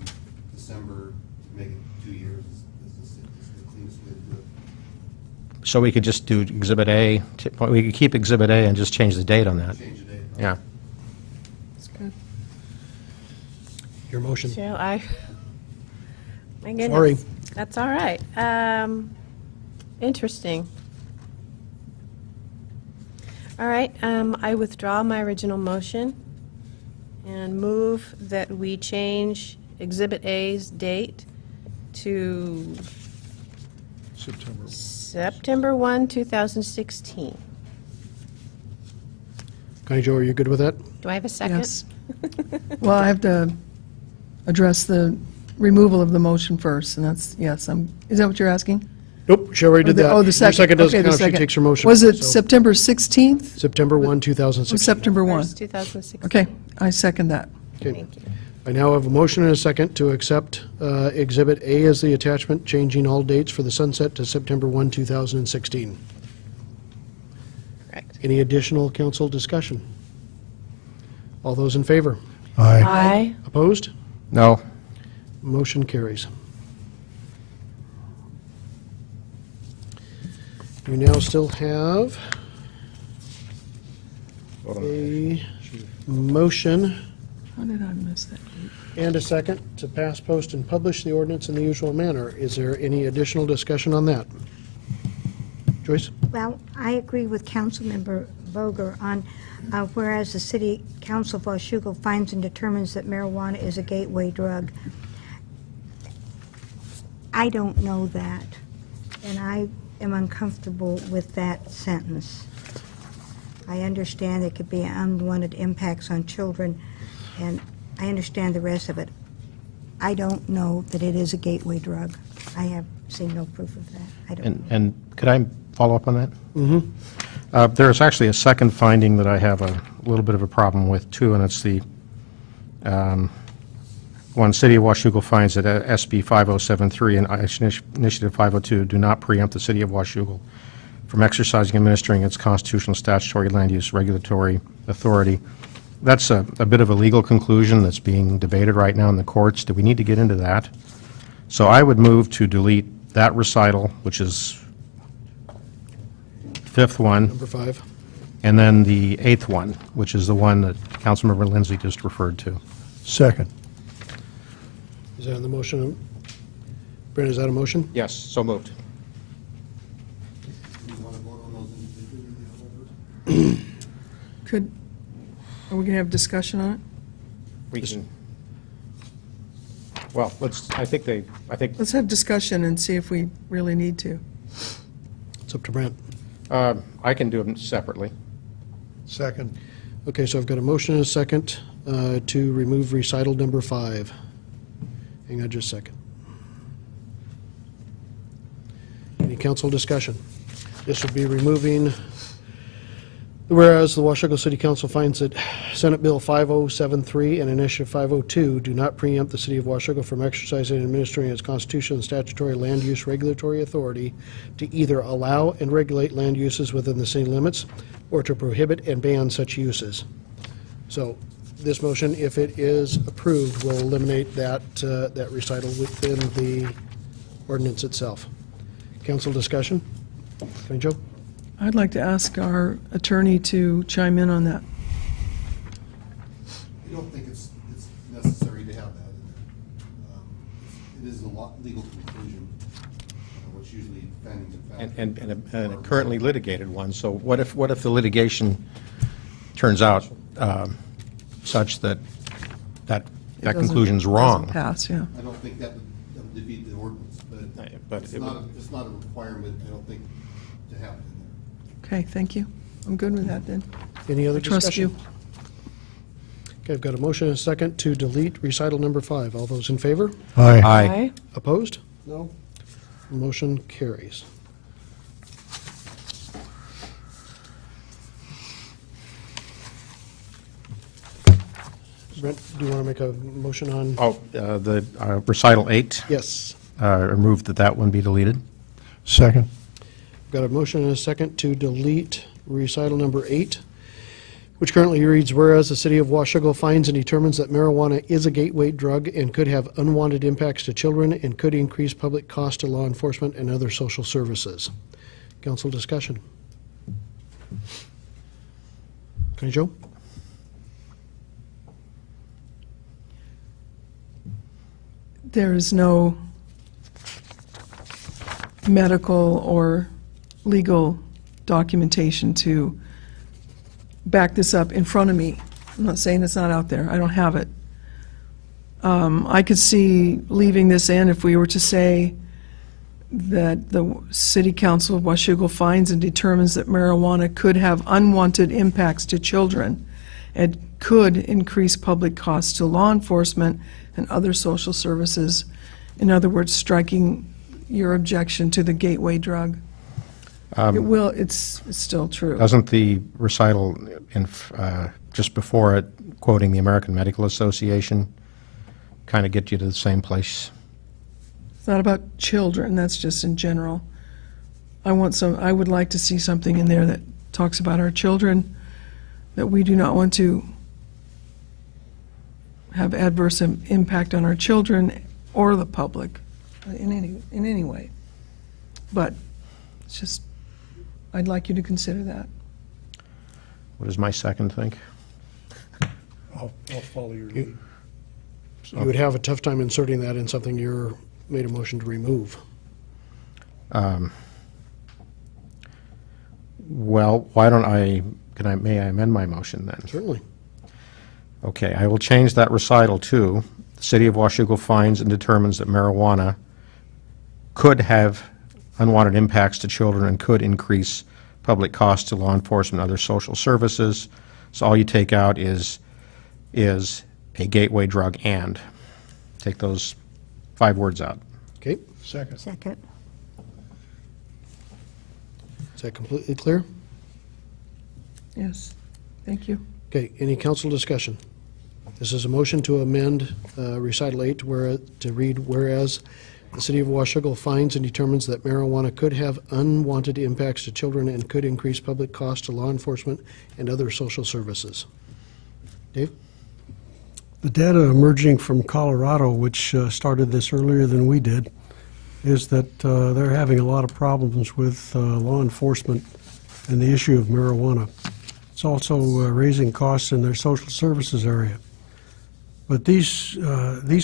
December to make it 2 years, is the cleanest way to do it. So we could just do Exhibit A, we could keep Exhibit A and just change the date on that. Change the date. Yeah. That's good. Your motion. Shall I? My goodness. Sorry. That's all right. Interesting. All right, I withdraw my original motion and move that we change Exhibit A's date to September 1, 2016. Connie Jo, are you good with that? Do I have a second? Yes. Well, I have to address the removal of the motion first, and that's, yes, is that what you're asking? Nope, she already did that. Oh, the Your second. second doesn't Okay, the count if she second. takes her motion. Was it so September 16th? September 1, Or 2016. September 1? 2016. Okay, I second that. Okay. Thank you. I now have a motion and a second to accept Exhibit A as the attachment, changing all dates for the sunset to September 1, 2016. Correct. Any additional council discussion? All those in favor? Aye. Aye. Opposed? No. Motion carries. We now still have a motion How did I miss that? and a second to pass, post, and publish the ordinance in the usual manner. Is there any additional discussion on that? Joyce? Well, I agree with Councilmember Boger on, whereas the City Council of Washougal finds and determines that marijuana is a gateway drug. I don't know that, and I am uncomfortable with that sentence. I understand there could be unwanted impacts on children, and I understand the rest of it. I don't know that it is a gateway drug. I have seen no proof of that. I don't know. And could I follow up on that? Mm-hmm. There's actually a second finding that I have a little bit of a problem with, too, and it's the one, City of Washougal finds that SB 5073 and Initiative 502 do not preempt the City of Washougal from exercising and administering its constitutional statutory land use regulatory authority. That's a bit of a legal conclusion that's being debated right now in the courts. Do we need to get into that? So I would move to delete that recital, which is fifth one, Number 5. and then the eighth one, which is the one that Councilmember Lindsay just referred to. Second. Is that on the motion? Brent, is that a motion? Yes, so moved. Do you want to vote on those individually, however? Are we going to have discussion on it? We can, well, I think Let's have discussion and see if we really need to. It's up to Brent. I can do them separately. Second. Okay, so I've got a motion and a second to remove recital number 5. Hang on just a second. Any council discussion? This would be removing, whereas the Washougal City Council finds that Senate Bill 5073 and Initiative 502 do not preempt the City of Washougal from exercising and administering its constitutional and statutory land use regulatory authority to either allow and regulate land uses within the city limits or to prohibit and ban such uses. So this motion, if it is approved, will eliminate that recital within the ordinance itself. Council discussion? Connie Jo? I'd like to ask our attorney to chime in on that. I don't think it's necessary to have that in there. It is and a currently litigated one. So what if the litigation turns out such that It doesn't- conclusion's doesn't wrong? pass, yeah. I don't think that would defeat the ordinance, But it's it would- not a requirement, I don't think, to have it in there. Okay, thank you. I'm good with that then. Any other I trust discussion? you. Okay, I've got a motion and a second to delete recital number 5. All those in favor? Aye. Opposed? No. Motion carries. Brent, do you want to make a motion on? Oh, the recital 8, Yes. remove that one be deleted. Second. Got a motion and a second to delete recital number 8, which currently reads, whereas the city of Washougal finds and determines that marijuana is a gateway drug and could have unwanted impacts to children and could increase public cost to law enforcement and other social services. Council discussion. Okay, Joe? There is no medical or legal documentation to back this up in front of me. I'm not saying it's not out there. I don't have it. I could see leaving this in if we were to say that the City Council of Washougal finds and determines that marijuana could have unwanted impacts to children and could increase public costs to law enforcement and other social services. In other words, striking your objection to the gateway drug. It's still true. Doesn't the recital just before it, quoting the American Medical Association, kind of get you to the same place? It's not about children, that's just in general. I would like to see something in there that talks about our children, that we do not want to have adverse impact on our children or the public in any way. But it's just, I'd like you to consider that. What does my second think? I'll follow your lead. You would have a tough time inserting that in something you're made a motion to remove. Well, may I amend my motion then? Certainly. Okay, I will change that recital to, the City of Washougal finds and determines that marijuana could have unwanted impacts to children and could increase public costs to law enforcement and other social services. So all you take out is a gateway drug and. Take those 5 words out. Okay, Second. is that completely clear? Yes, thank you. Okay, any council discussion? This is a motion to amend recital 8 to read, whereas the City of Washougal finds and determines that marijuana could have unwanted impacts to children and could increase public costs to law enforcement and other social services. Dave? The data emerging from Colorado, which started this earlier than we did, is that they're having a lot of problems with law enforcement and the issue of marijuana. It's also raising costs in their social services area. But these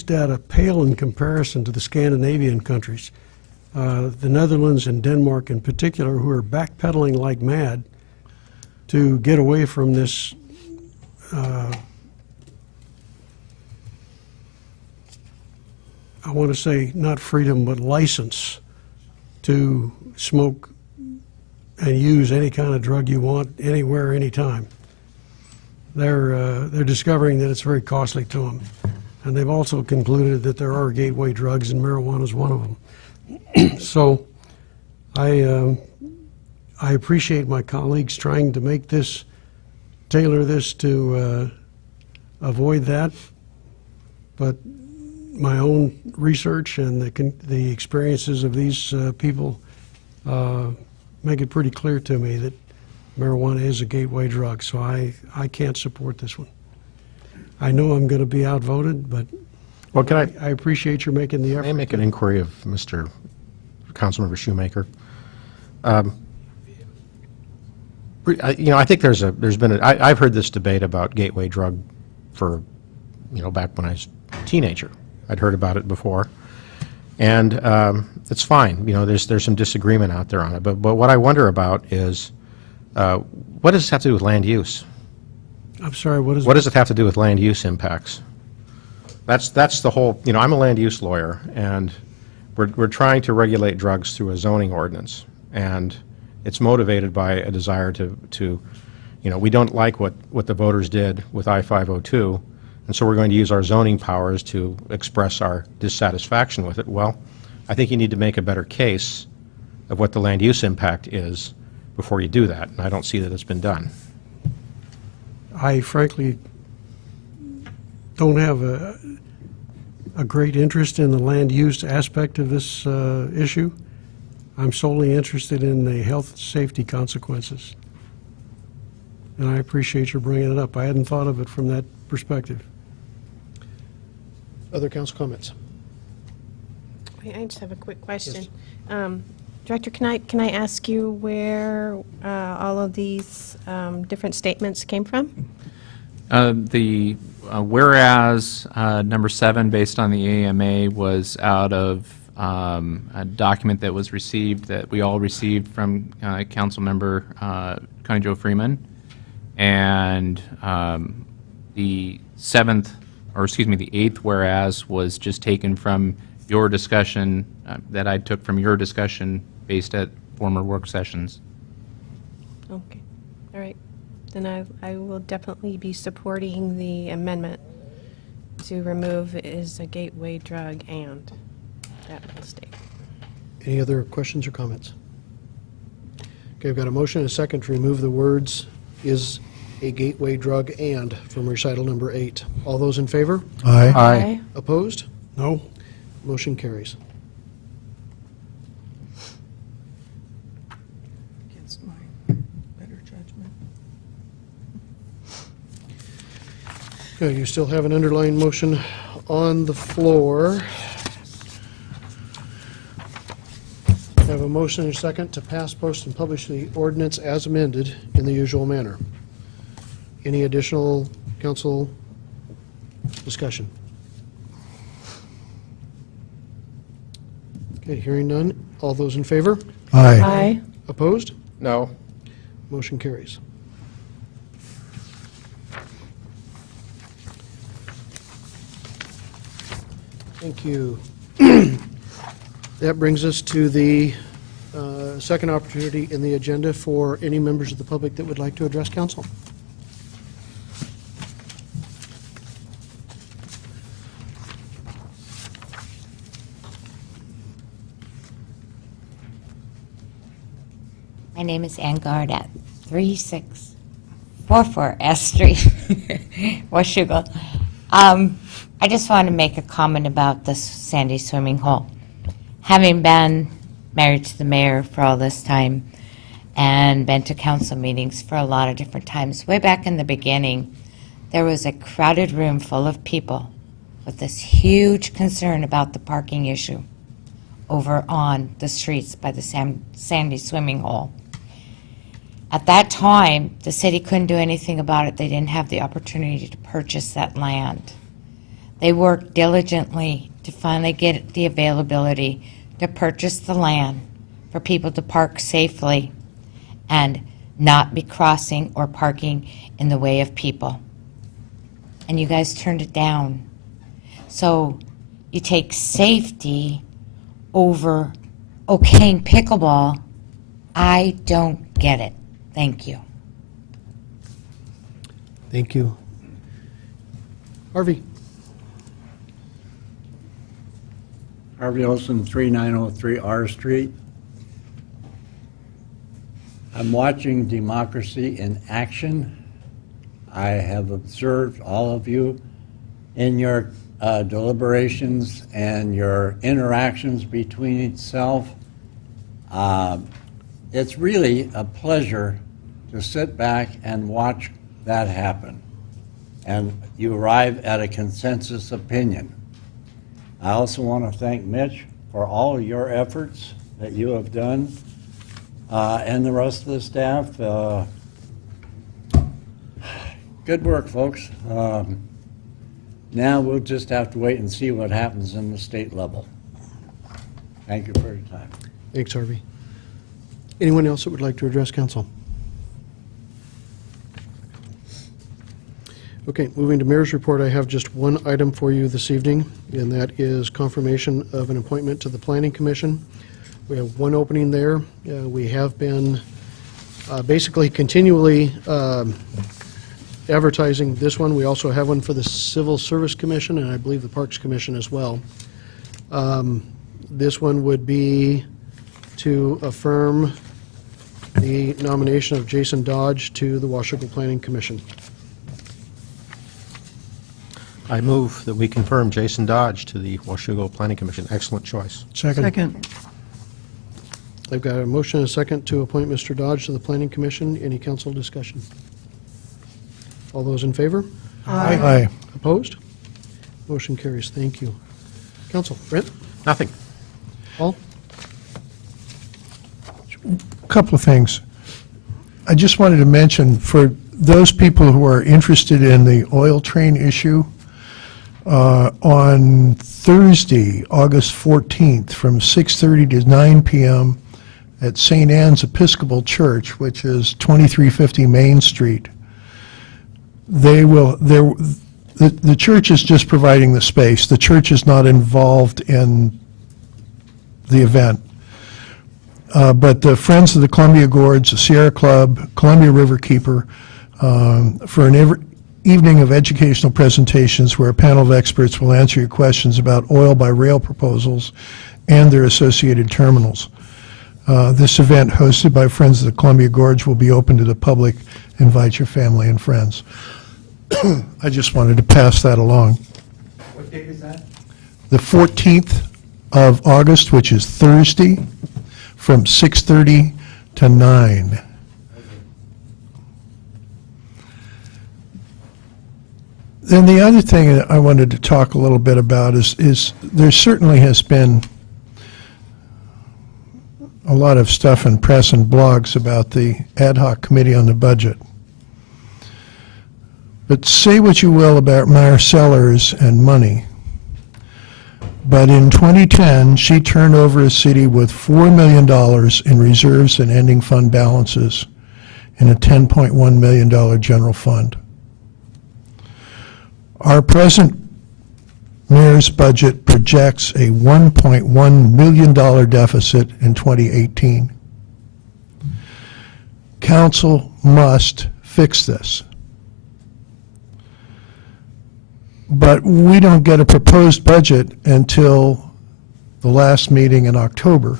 data pale in comparison to the Scandinavian countries, the Netherlands and Denmark in particular, who are backpedaling like mad to get away from this I want to say not freedom, but license to smoke and use any kind of drug you want, anywhere, anytime. They're discovering that it's very costly to them. And they've also concluded that there are gateway drugs, and marijuana is one of them. So I appreciate my colleagues trying to make this, tailor this to avoid that. But my own research and the experiences of these people make it pretty clear to me that marijuana is a gateway drug, so I can't support this one. I know I'm going to be outvoted, but Well, can I appreciate your making the effort. I make an inquiry of Mr. Councilmember Shoemaker? I think I've heard this debate about gateway drug for, back when I was a teenager. I'd heard about it before. And it's fine, you know, there's some disagreement out there on it. But what I wonder about is, what does this have to do with land use? I'm sorry, what is? What does it have to do with land use impacts? That's the whole, you know, I'm a land use lawyer, and we're trying to regulate drugs through a zoning ordinance. And it's motivated by a desire to you know, we don't like what the voters did with I-502, and so we're going to use our zoning powers to express our dissatisfaction with it. Well, I think you need to make a better case of what the land use impact is before you do that, and I don't see that it's been done. I frankly don't have a great interest in the land use aspect of this issue. I'm solely interested in the health and safety consequences. And I appreciate your bringing it up. I hadn't thought of it from that perspective. Other council comments? I just have a quick question. Director, can I ask you where all of these different statements came from? The whereas number 7, based on the AMA, was out of a document that was received, that we all received from Councilmember Connie Jo Freeman. And the 7th, or excuse me, the 8th whereas was just taken from your discussion, that I took from your discussion based at former work sessions. Okay, all right. Then I will definitely be supporting the amendment to remove is a gateway drug and that will stay. Any other questions or comments? Okay, I've got a motion and a second to remove the words "is a gateway drug and" from recital number 8. All those in favor? Aye. Aye. Opposed? No? Motion carries. Against my better judgment. Okay, you still have an underlying motion on the floor. I have a motion and a second to pass, post, and publish the ordinance as amended in the usual manner. Any additional council discussion? Okay, hearing none. All those in favor? Aye. Aye. Opposed? No. Motion carries. Thank you. That brings us to the second opportunity in the agenda for any members of the public that would like to address council. My name is Ann Gard at 3644 S Street, Washougal. I just want to make a comment about this Sandy swimming hole. Having been married to the mayor for all this time and been to council meetings for a lot of different times, way back in the beginning, there was a crowded room full of people with this huge concern about the parking issue over on the streets by the Sandy swimming hole. At that time, the city couldn't do anything about it. They didn't have the opportunity to purchase that land. They worked diligently to finally get the availability to purchase the land for people to park safely and not be crossing or parking in the way of people. And you guys turned it down. So you take safety over okaying pickleball. I don't get it. Thank you. Thank you. Harvey. Harvey Olson, 3903 R Street. I'm watching democracy in action. I have observed all of you in your deliberations and your interactions between itself. It's really a pleasure to sit back and watch that happen. And you arrive at a consensus opinion. I also want to thank Mitch for all of your efforts that you have done, and the rest of the staff. Good work, folks. Now we'll just have to wait and see what happens in the state level. Thank you for your time. Thanks, Harvey. Anyone else that would like to address council? Okay, moving to mayor's report, I have just one item for you this evening, and that is confirmation of an appointment to the planning commission. We have one opening there. We have been basically continually advertising this one. We also have one for the Civil Service Commission, and I believe the Parks Commission as well. This one would be to affirm the nomination of Jason Dodge to the Washougal Planning Commission. I move that we confirm Jason Dodge to the Washougal Planning Commission. Excellent choice. Second. I've got a motion and a second to appoint Mr. Dodge to the Planning Commission. Any council discussion? All those in favor? Aye. Opposed? Motion carries. Thank you. Council, Brent? Nothing. Paul? Couple of things. I just wanted to mention, for those people who are interested in the oil train issue, on Thursday, August 14th, from 6:30 to 9 p.m. at St. Anne's Episcopal Church, which is 2350 Main Street, the church is just providing the space. The church is not involved in the event. But the Friends of the Columbia Gorge, the Sierra Club, Columbia Riverkeeper, for an evening of educational presentations where a panel of experts will answer your questions about oil by rail proposals and their associated terminals. This event, hosted by Friends of the Columbia Gorge, will be open to the public. Invite your family and friends. I just wanted to pass that along. What date is that? The 14th of August, which is Thursday, from 6:30 to 9. Then the other thing that I wanted to talk a little bit about is there certainly has been a lot of stuff in press and blogs about the ad hoc committee on the budget. But say what you will about Mayor Sellers and money, but in 2010, she turned over a city with $4 million in reserves and ending fund balances in a $10.1 million general fund. Our present mayor's budget projects a $1.1 million deficit in 2018. Council must fix this. But we don't get a proposed budget until the last meeting in October.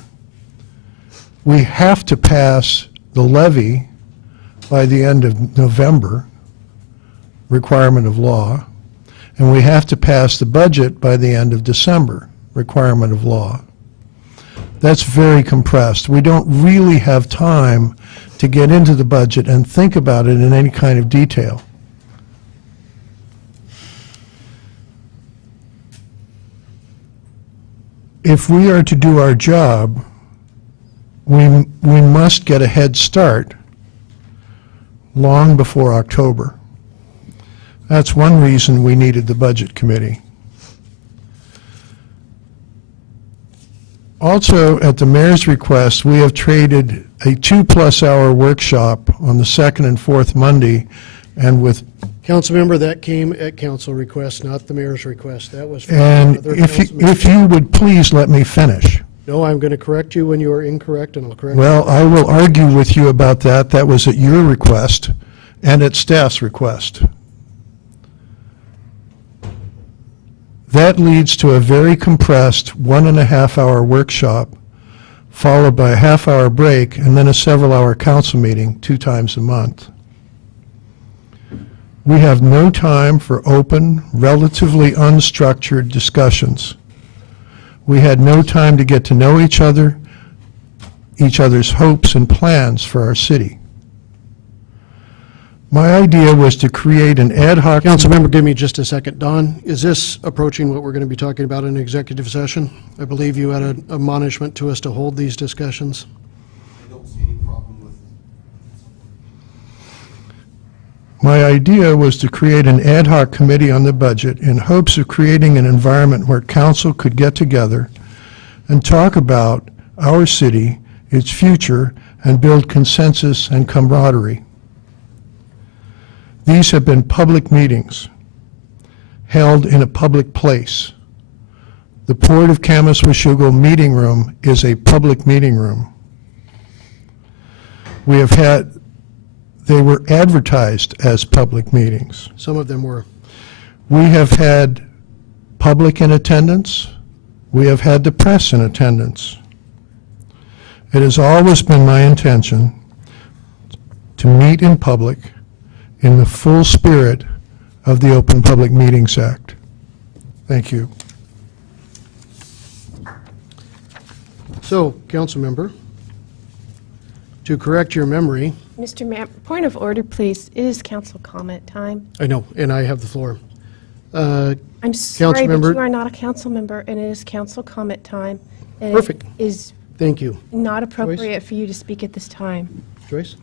We have to pass the levy by the end of November, requirement of law, and we have to pass the budget by the end of December, requirement of law. That's very compressed. We don't really have time to get into the budget and think about it in any kind of detail. If we are to do our job, we must get a head start long before October. That's one reason we needed the Budget Committee. Also, at the mayor's request, we have traded a 2+ hour workshop on the second and fourth Monday, and with Councilmember, that came at council request, not the mayor's request. That was from and another if you would please let me finish. No, I'm going to correct you when you are incorrect, and I'll correct you. Well, I will argue with you about that. That was at your request and at staff's request. That leads to a very compressed 1.5 hour workshop, followed by a half-hour break, and then a several-hour council meeting 2 times a month. We have no time for open, relatively unstructured discussions. We had no time to get to know each other, each other's hopes and plans for our city. My idea was to create an ad hoc... Councilmember, give me just a second. Don, is this approaching what we're going to be talking about in executive session? I believe you had an admonishment to us to hold these discussions. I don't see any problem with My idea was to create an ad hoc committee on the budget in hopes of creating an environment where council could get together and talk about our city, its future, and build consensus and camaraderie. These have been public meetings held in a public place. The Port of Kamis-Washougal meeting room is a public meeting room. They were advertised as public meetings. Some of them were. We have had public in attendance. We have had the press in attendance. It has always been my intention to meet in public in the full spirit of the Open Public Meetings Act. Thank you. So, council member, to correct your memory, Mr. Mayor, point of order, please. It is council comment time. I know, and I have the floor. I'm sorry, but Councilmember- you are not a council member, and it is council comment time. And Perfect. it is Thank you. not appropriate for you to speak at this time. Joyce?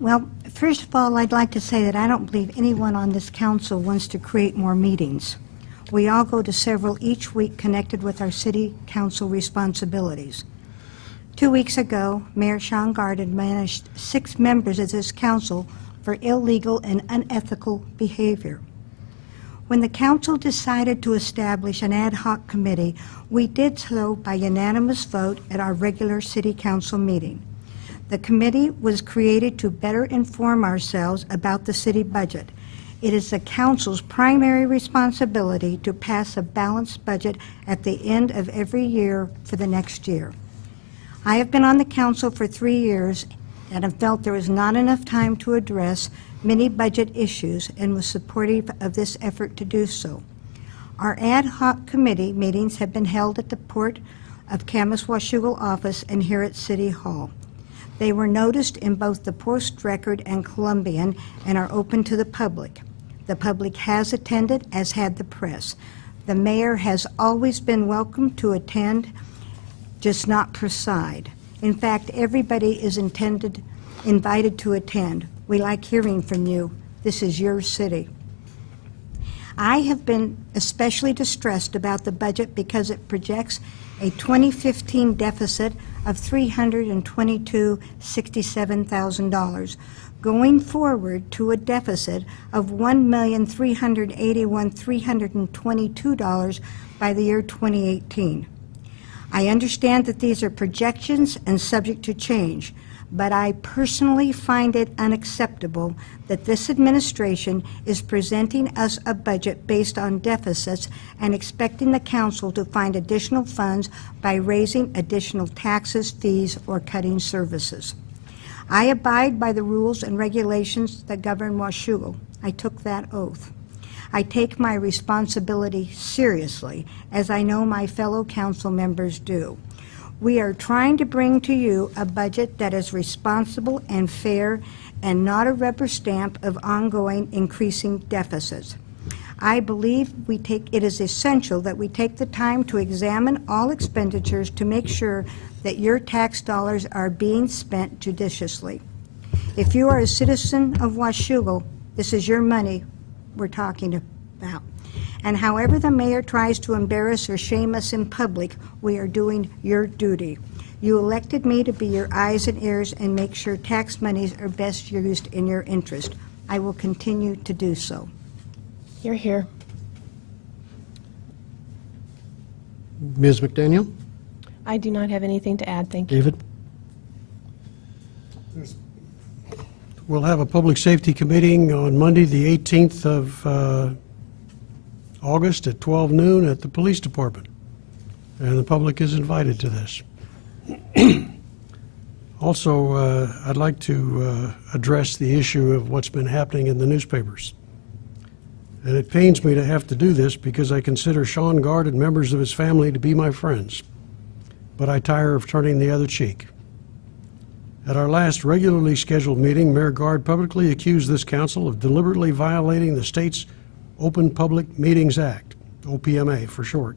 Well, first of all, I'd like to say that I don't believe anyone on this council wants to create more meetings. We all go to several each week connected with our city council responsibilities. 2 weeks ago, Mayor Sean Garden managed 6 members of this council for illegal and unethical behavior. When the council decided to establish an ad hoc committee, we did so by unanimous vote at our regular city council meeting. The committee was created to better inform ourselves about the city budget. It is the council's primary responsibility to pass a balanced budget at the end of every year for the next year. I have been on the council for 3 years and have felt there was not enough time to address many budget issues and was supportive of this effort to do so. Our ad hoc committee meetings have been held at the Port of Kamis-Washougal office and here at City Hall. They were noticed in both the Post-Record and Columbian and are open to the public. The public has attended, as had the press. The mayor has always been welcome to attend, just not preside. In fact, everybody is invited to attend. We like hearing from you. This is your city. I have been especially distressed about the budget because it projects a 2015 deficit of $322,067,000, going forward to a deficit of $1,381,322 by the year 2018. I understand that these are projections and subject to change, but I personally find it unacceptable that this administration is presenting us a budget based on deficits and expecting the council to find additional funds by raising additional taxes, fees, or cutting services. I abide by the rules and regulations that govern Washougal. I took that oath. I take my responsibility seriously, as I know my fellow council members do. We are trying to bring to you a budget that is responsible and fair and not a rubber stamp of ongoing increasing deficits. I believe it is essential that we take the time to examine all expenditures to make sure that your tax dollars are being spent judiciously. If you are a citizen of Washougal, this is your money we're talking about. And however the mayor tries to embarrass or shame us in public, we are doing your duty. You elected me to be your eyes and ears and make sure tax monies are best used in your interest. I will continue to do so. You're here. Ms. McDaniel? I do not have anything to add, thank you. David? We'll have a public safety committee on Monday, the 18th of August at 12 noon at the police department. And the public is invited to this. Also, I'd like to address the issue of what's been happening in the newspapers. And it pains me to have to do this because I consider Sean Gard and members of his family to be my friends. But I tire of turning the other cheek. At our last regularly scheduled meeting, Mayor Gard publicly accused this council of deliberately violating the state's Open Public Meetings Act, OPMA for short,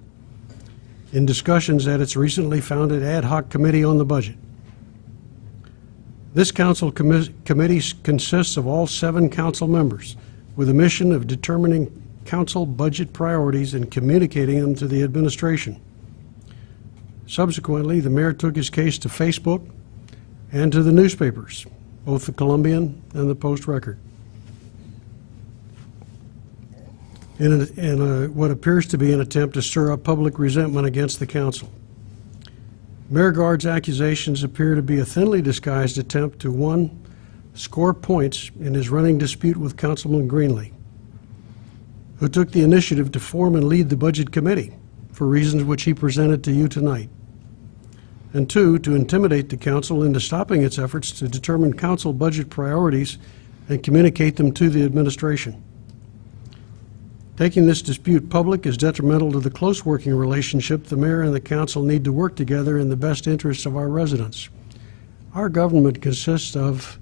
in discussions at its recently founded ad hoc committee on the budget. This council committee consists of all 7 council members with a mission of determining council budget priorities and communicating them to the administration. Subsequently, the mayor took his case to Facebook and to the newspapers, both the Columbian and the Post-Record. In what appears to be an attempt to stir up public resentment against the council. Mayor Guard's accusations appear to be a thinly disguised attempt to, one, score points in his running dispute with Councilman Greenlee, who took the initiative to form and lead the Budget Committee for reasons which he presented to you tonight. And two, to intimidate the council into stopping its efforts to determine council budget priorities and communicate them to the administration. Taking this dispute public is detrimental to the close working relationship the mayor and the council need to work together in the best interests of our residents. Our government consists of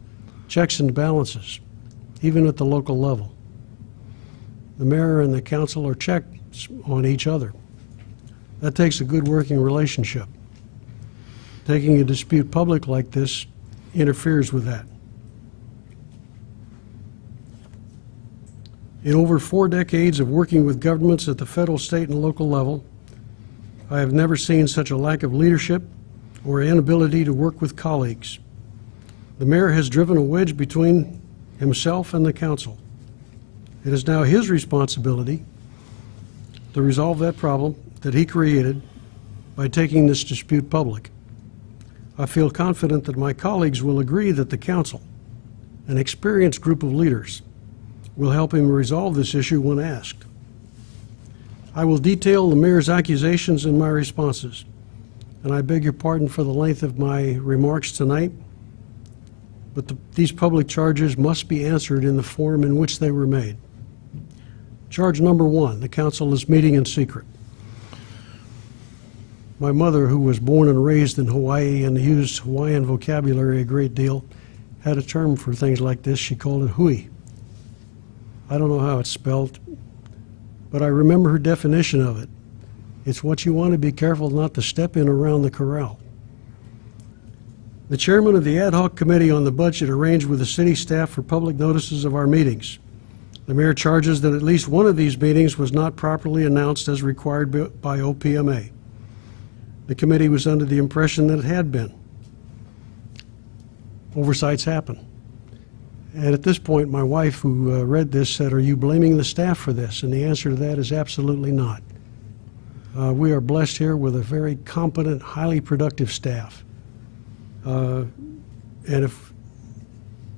checks and balances, even at the local level. The mayor and the council are checks on each other. That takes a good working relationship. Taking a dispute public like this interferes with that. In over 4 decades of working with governments at the federal, state, and local level, I have never seen such a lack of leadership or inability to work with colleagues. The mayor has driven a wedge between himself and the council. It is now his responsibility to resolve that problem that he created by taking this dispute public. I feel confident that my colleagues will agree that the council, an experienced group of leaders, will help him resolve this issue when asked. I will detail the mayor's accusations in my responses, and I beg your pardon for the length of my remarks tonight, but these public charges must be answered in the form in which they were made. Charge number 1, the council is meeting in secret. My mother, who was born and raised in Hawaii and used Hawaiian vocabulary a great deal, had a term for things like this. She called it hui. I don't know how it's spelled, but I remember her definition of it. It's what you want to be careful not to step in around the corral. The chairman of the ad hoc committee on the budget arranged with the city staff for public notices of our meetings. The mayor charges that at least one of these meetings was not properly announced as required by OPMA. The committee was under the impression that it had been. Oversights happen. And at this point, my wife, who read this, said, "Are you blaming the staff for this?" And the answer to that is absolutely not. We are blessed here with a very competent, highly productive staff. And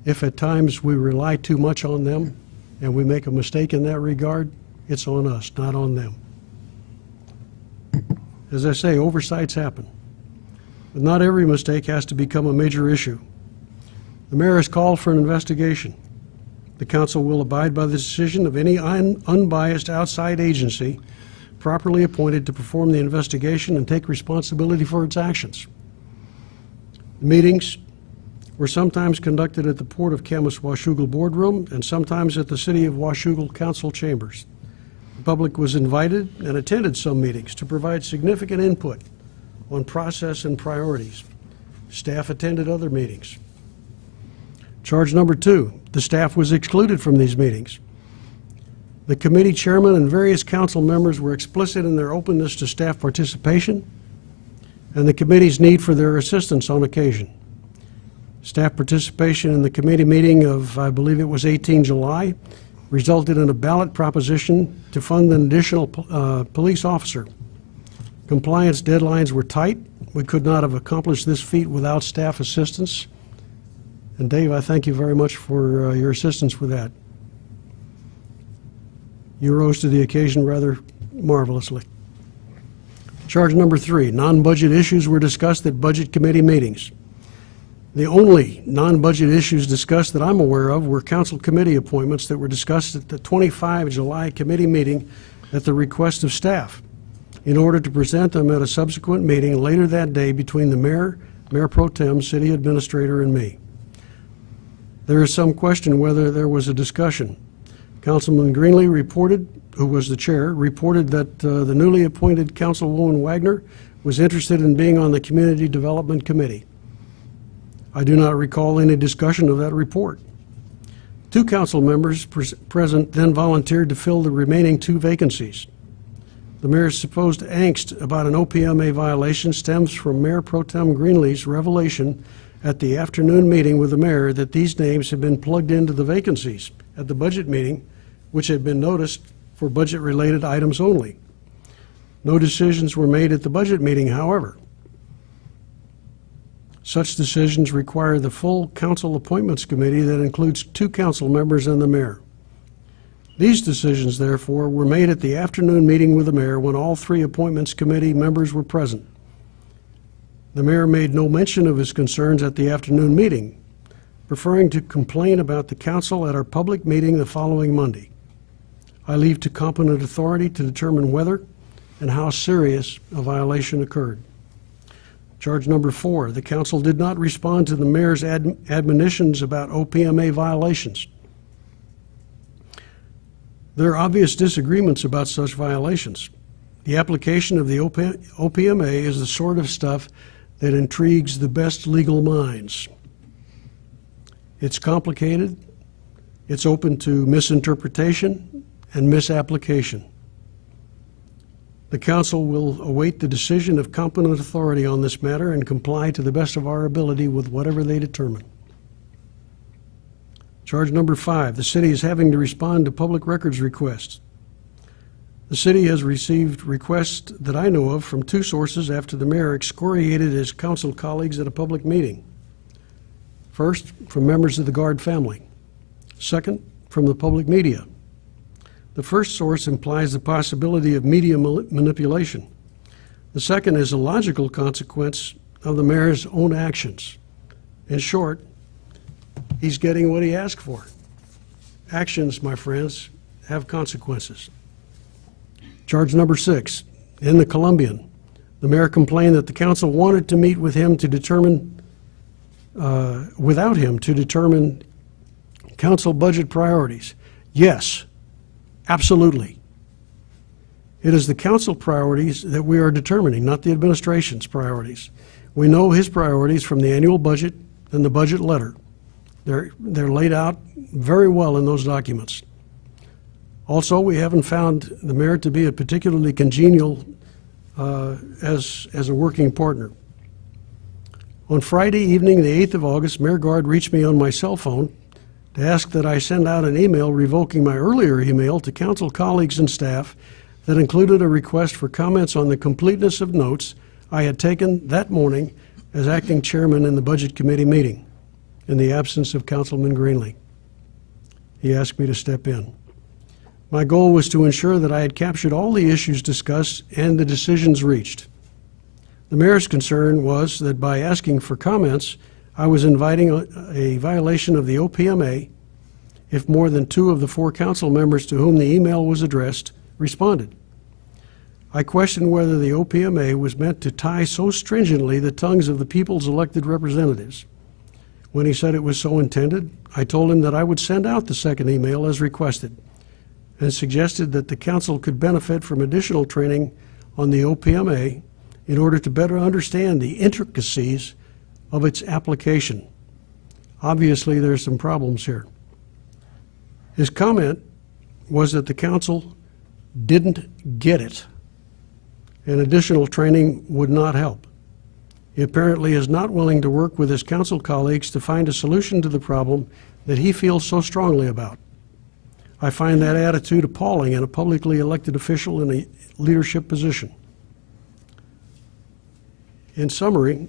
if at times we rely too much on them and we make a mistake in that regard, it's on us, not on them. As I say, oversights happen. But not every mistake has to become a major issue. The mayor has called for an investigation. The council will abide by the decision of any unbiased outside agency properly appointed to perform the investigation and take responsibility for its actions. The meetings were sometimes conducted at the Port of Camas Washougal boardroom and sometimes at the City of Washougal council chambers. The public was invited and attended some meetings to provide significant input on process and priorities. Staff attended other meetings. Charge number 2, the staff was excluded from these meetings. The committee chairman and various council members were explicit in their openness to staff participation and the committee's need for their assistance on occasion. Staff participation in the committee meeting of, I believe it was 18 July, resulted in a ballot proposition to fund an additional police officer. Compliance deadlines were tight. We could not have accomplished this feat without staff assistance. And Dave, I thank you very much for your assistance with that. You rose to the occasion rather marvelously. Charge number 3, non-budget issues were discussed at budget committee meetings. The only non-budget issues discussed that I'm aware of were council committee appointments that were discussed at the 25 July committee meeting at the request of staff in order to present them at a subsequent meeting later that day between the mayor, Mayor Pro Tem, city administrator, and me. There is some question whether there was a discussion. Councilman Greenlee reported, who was the chair, reported that the newly appointed Councilwoman Wagner was interested in being on the Community Development Committee. I do not recall any discussion of that report. 2 council members present then volunteered to fill the remaining 2 vacancies. The mayor's supposed angst about an OPMA violation stems from Mayor Pro Tem Greenlee's revelation at the afternoon meeting with the mayor that these names had been plugged into the vacancies at the budget meeting, which had been noticed for budget-related items only. No decisions were made at the budget meeting, however. Such decisions require the full council appointments committee that includes 2 council members and the mayor. These decisions, therefore, were made at the afternoon meeting with the mayor when all 3 appointments committee members were present. The mayor made no mention of his concerns at the afternoon meeting, preferring to complain about the council at our public meeting the following Monday. I leave to competent authority to determine whether and how serious a violation occurred. Charge number 4, the council did not respond to the mayor's admonitions about OPMA violations. There are obvious disagreements about such violations. The application of the OPMA is the sort of stuff that intrigues the best legal minds. It's complicated, it's open to misinterpretation and misapplication. The council will await the decision of competent authority on this matter and comply to the best of our ability with whatever they determine. Charge number 5, the city is having to respond to public records requests. The city has received requests that I know of from 2 sources after the mayor excoriated his council colleagues at a public meeting. First, from members of the Guard family. Second, from the public media. The first source implies the possibility of media manipulation. The second is a logical consequence of the mayor's own actions. In short, he's getting what he asked for. Actions, my friends, have consequences. Charge number 6, in the Columbian, the mayor complained that the council wanted to meet with him to determine, without him, to determine council budget priorities. Yes, absolutely. It is the council priorities that we are determining, not the administration's priorities. We know his priorities from the annual budget and the budget letter. They're laid out very well in those documents. Also, we haven't found the mayor to be a particularly congenial as a working partner. On Friday evening, the 8th of August, Mayor Guard reached me on my cell phone to ask that I send out an email revoking my earlier email to council colleagues and staff that included a request for comments on the completeness of notes I had taken that morning as acting chairman in the Budget Committee meeting, in the absence of Councilman Greenlee. He asked me to step in. My goal was to ensure that I had captured all the issues discussed and the decisions reached. The mayor's concern was that by asking for comments, I was inviting a violation of the OPMA if more than 2 of the 4 council members to whom the email was addressed responded. I questioned whether the OPMA was meant to tie so stringently the tongues of the people's elected representatives. When he said it was so intended, I told him that I would send out the second email as requested, and suggested that the council could benefit from additional training on the OPMA in order to better understand the intricacies of its application. Obviously, there's some problems here. His comment was that the council didn't get it, and additional training would not help. He apparently is not willing to work with his council colleagues to find a solution to the problem that he feels so strongly about. I find that attitude appalling in a publicly elected official in a leadership position. In summary,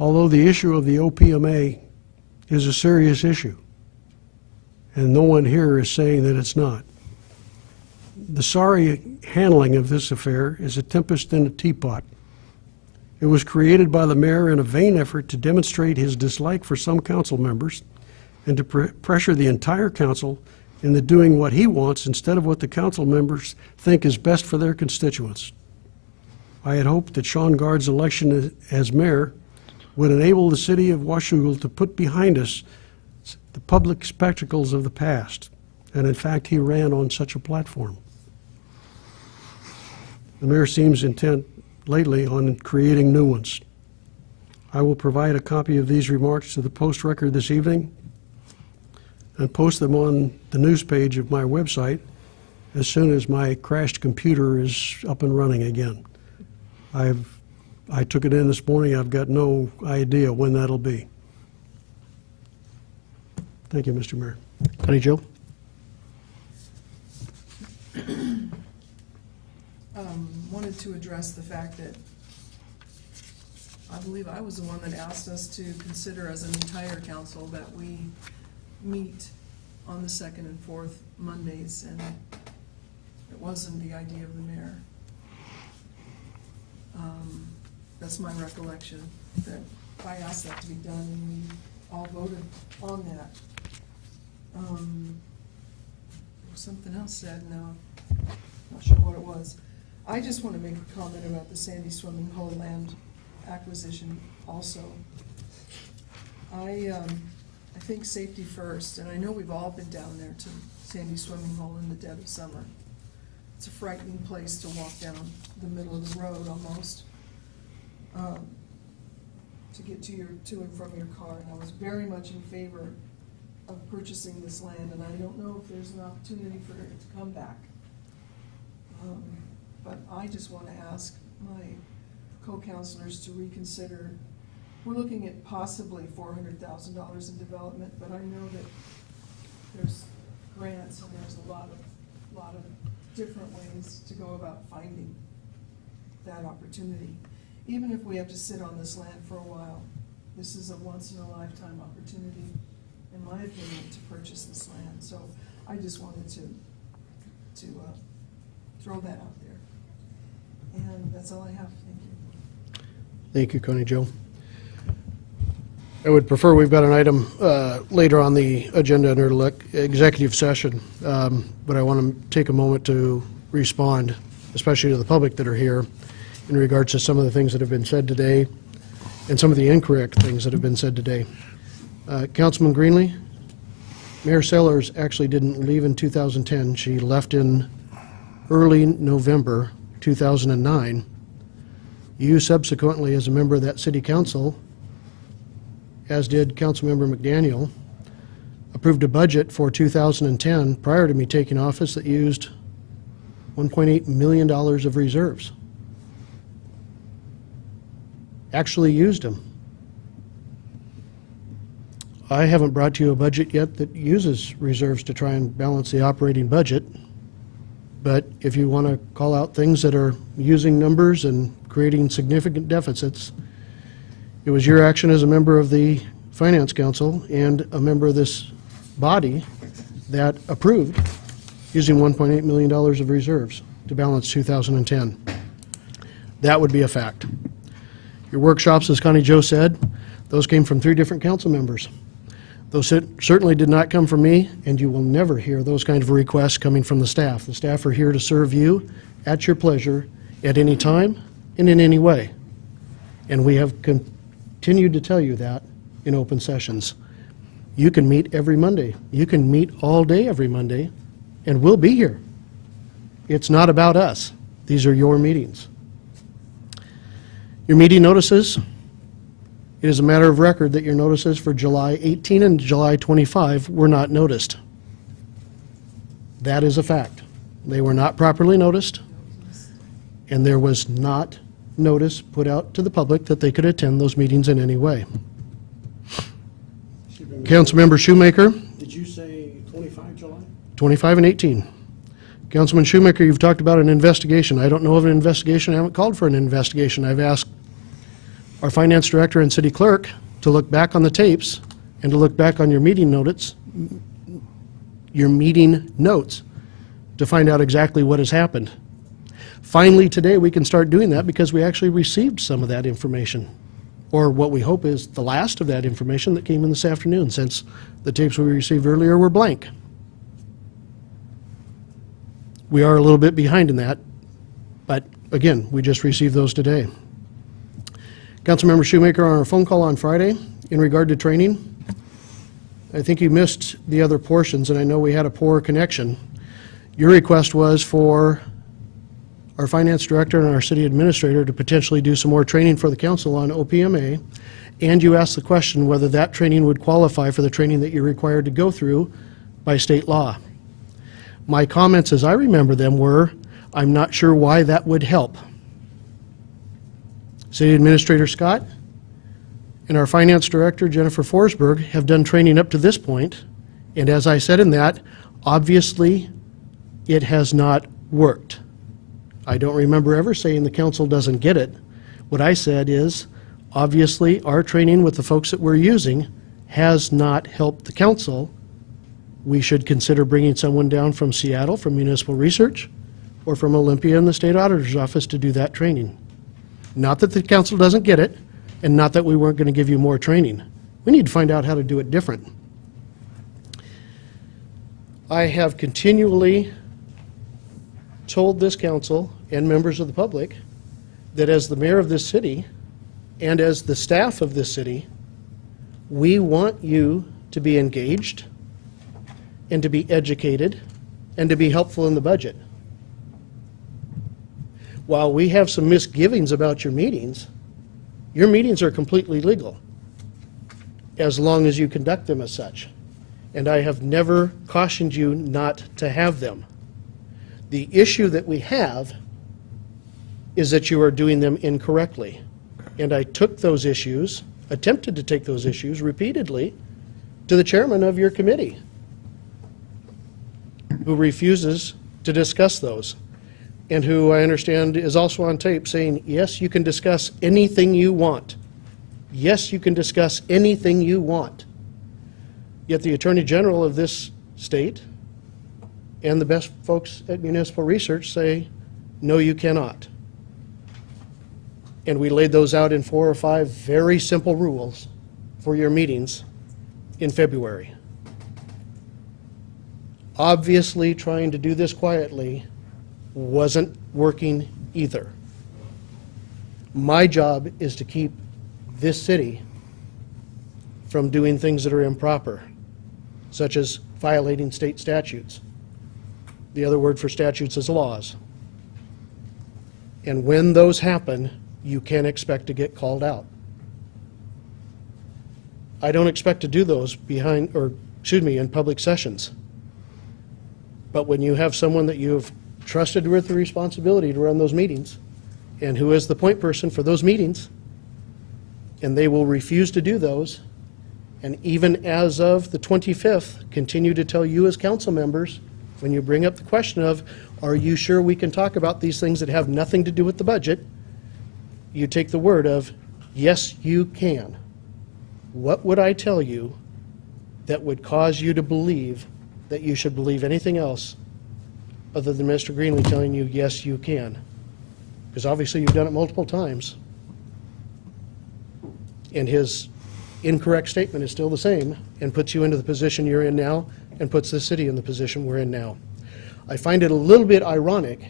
although the issue of the OPMA is a serious issue, and no one here is saying that it's not, the sorry handling of this affair is a tempest in a teapot. It was created by the mayor in a vain effort to demonstrate his dislike for some council members and to pressure the entire council into doing what he wants instead of what the council members think is best for their constituents. I had hoped that Sean Guard's election as mayor would enable the city of Washougal to put behind us the public spectacles of the past, and in fact he ran on such a platform. The mayor seems intent lately on creating new ones. I will provide a copy of these remarks to the Post Record this evening and post them on the news page of my website as soon as my crashed computer is up and running again. I took it in this morning. I've got no idea when that'll be. Thank you, Mr. Mayor. Connie Jo? Wanted to address the fact that I believe I was the one that asked us to consider as an entire council that we meet on the second and fourth Mondays, and it wasn't the idea of the mayor. That's my recollection, that I asked that to be done, and we all voted on that. There was something else said, now, not sure what it was. I just want to make a comment about the Sandy Swimming Hole land acquisition also. I think safety first, and I know we've all been down there to Sandy Swimming Hole in the dead of summer. It's a frightening place to walk down the middle of the road almost, to get to and from your car. And I was very much in favor of purchasing this land, and I don't know if there's an opportunity for it to come back. But I just want to ask my co-councilors to reconsider. We're looking at possibly $400,000 in development, but I know that there's grants and there's a lot of different ways to go about finding that opportunity. Even if we have to sit on this land for a while, this is a once-in-a-lifetime opportunity, in my opinion, to purchase this land. So I just wanted to throw that out there. And that's all I have. Thank you. Thank you, Connie Jo. I would prefer, we've got an item later on the agenda under executive session, but I want to take a moment to respond, especially to the public that are here, in regards to some of the things that have been said today and some of the incorrect things that have been said today. Councilman Greenlee, Mayor Sellers actually didn't leave in 2010. She left in early November 2009. You subsequently, as a member of that city council, as did Councilmember McDaniel, approved a budget for 2010 prior to me taking office that used $1.8 million of reserves. Actually used them. I haven't brought you a budget yet that uses reserves to try and balance the operating budget, but if you want to call out things that are using numbers and creating significant deficits, it was your action as a member of the Finance Council and a member of this body that approved using $1.8 million of reserves to balance 2010. That would be a fact. Your workshops, as Connie Jo said, those came from 3 different council members. Those certainly did not come from me, and you will never hear those kind of requests coming from the staff. The staff are here to serve you at your pleasure at any time and in any way. And we have continued to tell you that in open sessions. You can meet every Monday. You can meet all day every Monday, and we'll be here. It's not about us. These are your meetings. Your meeting notices, it is a matter of record that your notices for July 18 and July 25 were not noticed. That is a fact. They were not properly noticed, and there was not notice put out to the public that they could attend those meetings in any way. Councilmember Shoemaker. Did you say 25 July? 25 and 18. Councilman Shoemaker, you've talked about an investigation. I don't know of an investigation. I haven't called for an investigation. I've asked our finance director and city clerk to look back on the tapes and to look back on your meeting notes to find out exactly what has happened. Finally, today we can start doing that because we actually received some of that information, or what we hope is the last of that information that came in this afternoon, since the tapes we received earlier were blank. We are a little bit behind in that, but again, we just received those today. Councilmember Shoemaker, on our phone call on Friday in regard to training, I think you missed the other portions, and I know we had a poor connection. Your request was for our finance director and our city administrator to potentially do some more training for the council on OPMA, and you asked the question whether that training would qualify for the training that you're required to go through by state law. My comments, as I remember them, were, I'm not sure why that would help. City Administrator Scott and our Finance Director, Jennifer Forsberg, have done training up to this point, and as I said in that, obviously, it has not worked. I don't remember ever saying the council doesn't get it. What I said is, obviously, our training with the folks that we're using has not helped the council. We should consider bringing someone down from Seattle, from Municipal Research, or from Olympia in the State Auditor's Office to do that training. Not that the council doesn't get it, and not that we weren't going to give you more training. We need to find out how to do it different. I have continually told this council and members of the public that as the mayor of this city and as the staff of this city, we want you to be engaged and to be educated and to be helpful in the budget. While we have some misgivings about your meetings are completely legal as long as you conduct them as such. And I have never cautioned you not to have them. The issue that we have is that you are doing them incorrectly. And I took those issues, attempted to take those issues repeatedly to the chairman of your committee, who refuses to discuss those, and who I understand is also on tape saying, yes, you can discuss anything you want. Yes, you can discuss anything you want. Yet the Attorney General of this state and the best folks at Municipal Research say, no, you cannot. And we laid those out in 4 or 5 very simple rules for your meetings in February. Obviously, trying to do this quietly wasn't working either. My job is to keep this city from doing things that are improper, such as violating state statutes. The other word for statutes is laws. And when those happen, you can expect to get called out. I don't expect to do those in public sessions. But when you have someone that you have trusted with the responsibility to run those meetings, and who is the point person for those meetings, and they will refuse to do those, and even as of the 25th, continue to tell you as council members, when you bring up the question of, are you sure we can talk about these things that have nothing to do with the budget, you take the word of, yes, you can. What would I tell you that would cause you to believe that you should believe anything else other than Mr. Greenlee telling you, yes, you can? Because obviously you've done it multiple times. And his incorrect statement is still the same and puts you into the position you're in now and puts the city in the position we're in now. I find it a little bit ironic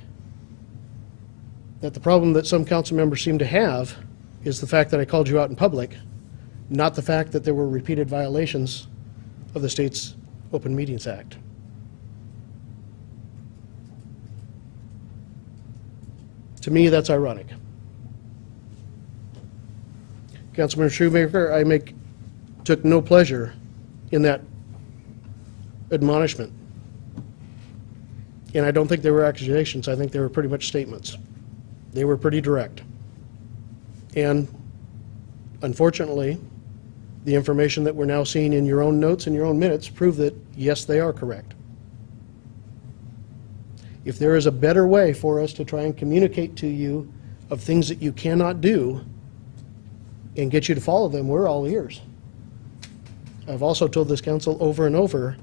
that the problem that some council members seem to have is the fact that I called you out in public, not the fact that there were repeated violations of the state's Open Meetings Act. To me, that's ironic. Councilmember Shoemaker, I took no pleasure in that admonishment. And I don't think they were accusations. I think they were pretty much statements. They were pretty direct. And unfortunately, the information that we're now seeing in your own notes and your own minutes prove that, yes, they are correct. If there is a better way for us to try and communicate to you of things that you cannot do and get you to follow them, we're all ears. I've also told this council over and over,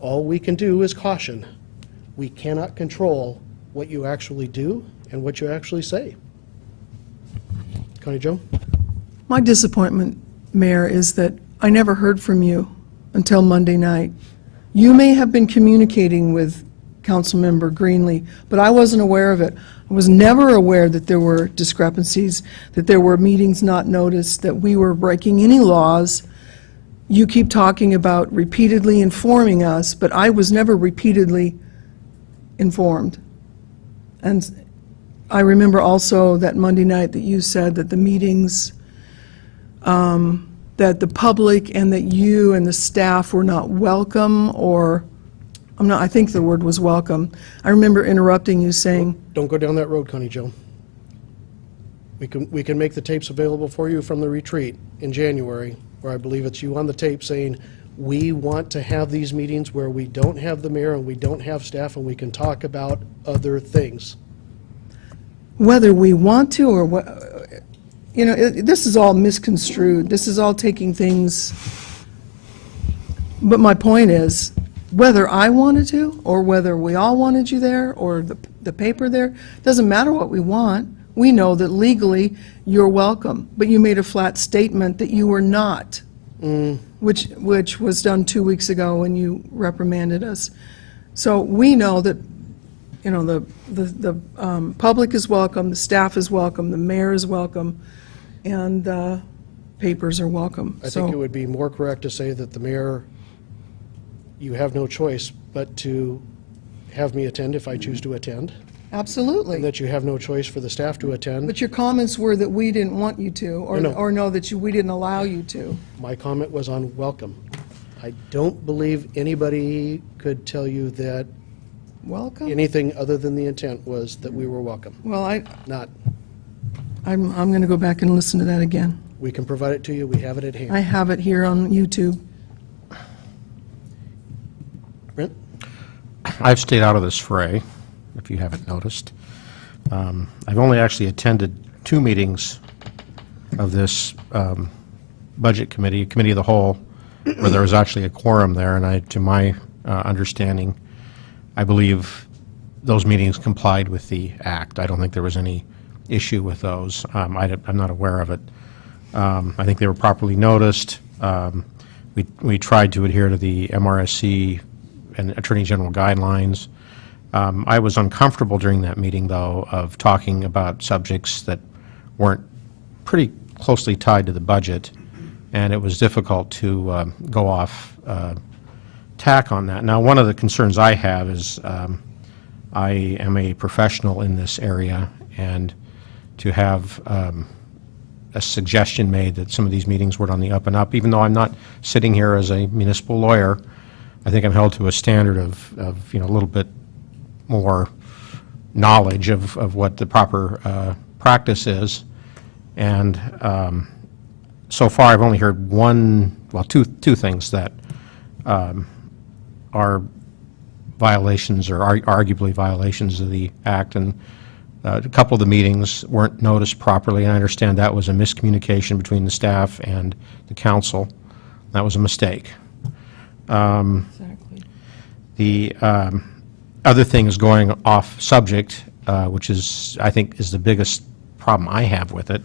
all we can do is caution. We cannot control what you actually do and what you actually say. Connie Jo? My disappointment, Mayor, is that I never heard from you until Monday night. You may have been communicating with Councilmember Greenlee, but I wasn't aware of it. I was never aware that there were discrepancies, that there were meetings not noticed, that we were breaking any laws. You keep talking about repeatedly informing us, but I was never repeatedly informed. And I remember also that Monday night that you said that the meetings, that the public and that you and the staff were not welcome or I think the word was welcome. I remember interrupting you saying, Don't go down that road, Connie Jo. We can make the tapes available for you from the retreat in January, where I believe it's you on the tape saying, we want to have these meetings where we don't have the mayor and we don't have staff and we can talk about other things. whether we want to or what, this is all misconstrued. This is all taking things, but my point is, whether I wanted to, or whether we all wanted you there, or the paper there, doesn't matter what we want. We know that legally you're welcome, but you made a flat statement that you were not, which was done 2 weeks ago when you reprimanded us. So we know that, the public is welcome, the staff is welcome, the mayor is welcome, and the papers are welcome. I think it would be more correct to say that the mayor, you have no choice but to have me attend if I choose to attend, Absolutely. and that you have no choice for the staff to attend. But your comments were that we didn't want you to, No. or no, that we didn't allow you to. My comment was on welcome. I don't believe anybody could tell you that Welcome? anything other than the intent was that we were welcome. Well, Not. I'm going to go back and listen to that again. We can provide it to you. We have it at hand. I have it here on YouTube. Brent? I've stayed out of this fray, if you haven't noticed. I've only actually attended 2 meetings of this Budget Committee, Committee of the Whole, where there was actually a quorum there, and to my understanding, I believe those meetings complied with the act. I don't think there was any issue with those. I'm not aware of it. I think they were properly noticed. We tried to adhere to the MRSC and Attorney General guidelines. I was uncomfortable during that meeting, though, of talking about subjects that weren't pretty closely tied to the budget, and it was difficult to go off tack on that. Now, one of the concerns I have is I am a professional in this area, and to have a suggestion made that some of these meetings were on the up and up, even though I'm not sitting here as a municipal lawyer, I think I'm held to a standard of a little bit more knowledge of what the proper practice is. And so far, I've only heard two things that are violations or arguably violations of the act, and a couple of the meetings weren't noticed properly, and I understand that was a miscommunication between the staff and the council. That was a mistake. Exactly. The other thing is going off subject, which I think is the biggest problem I have with it.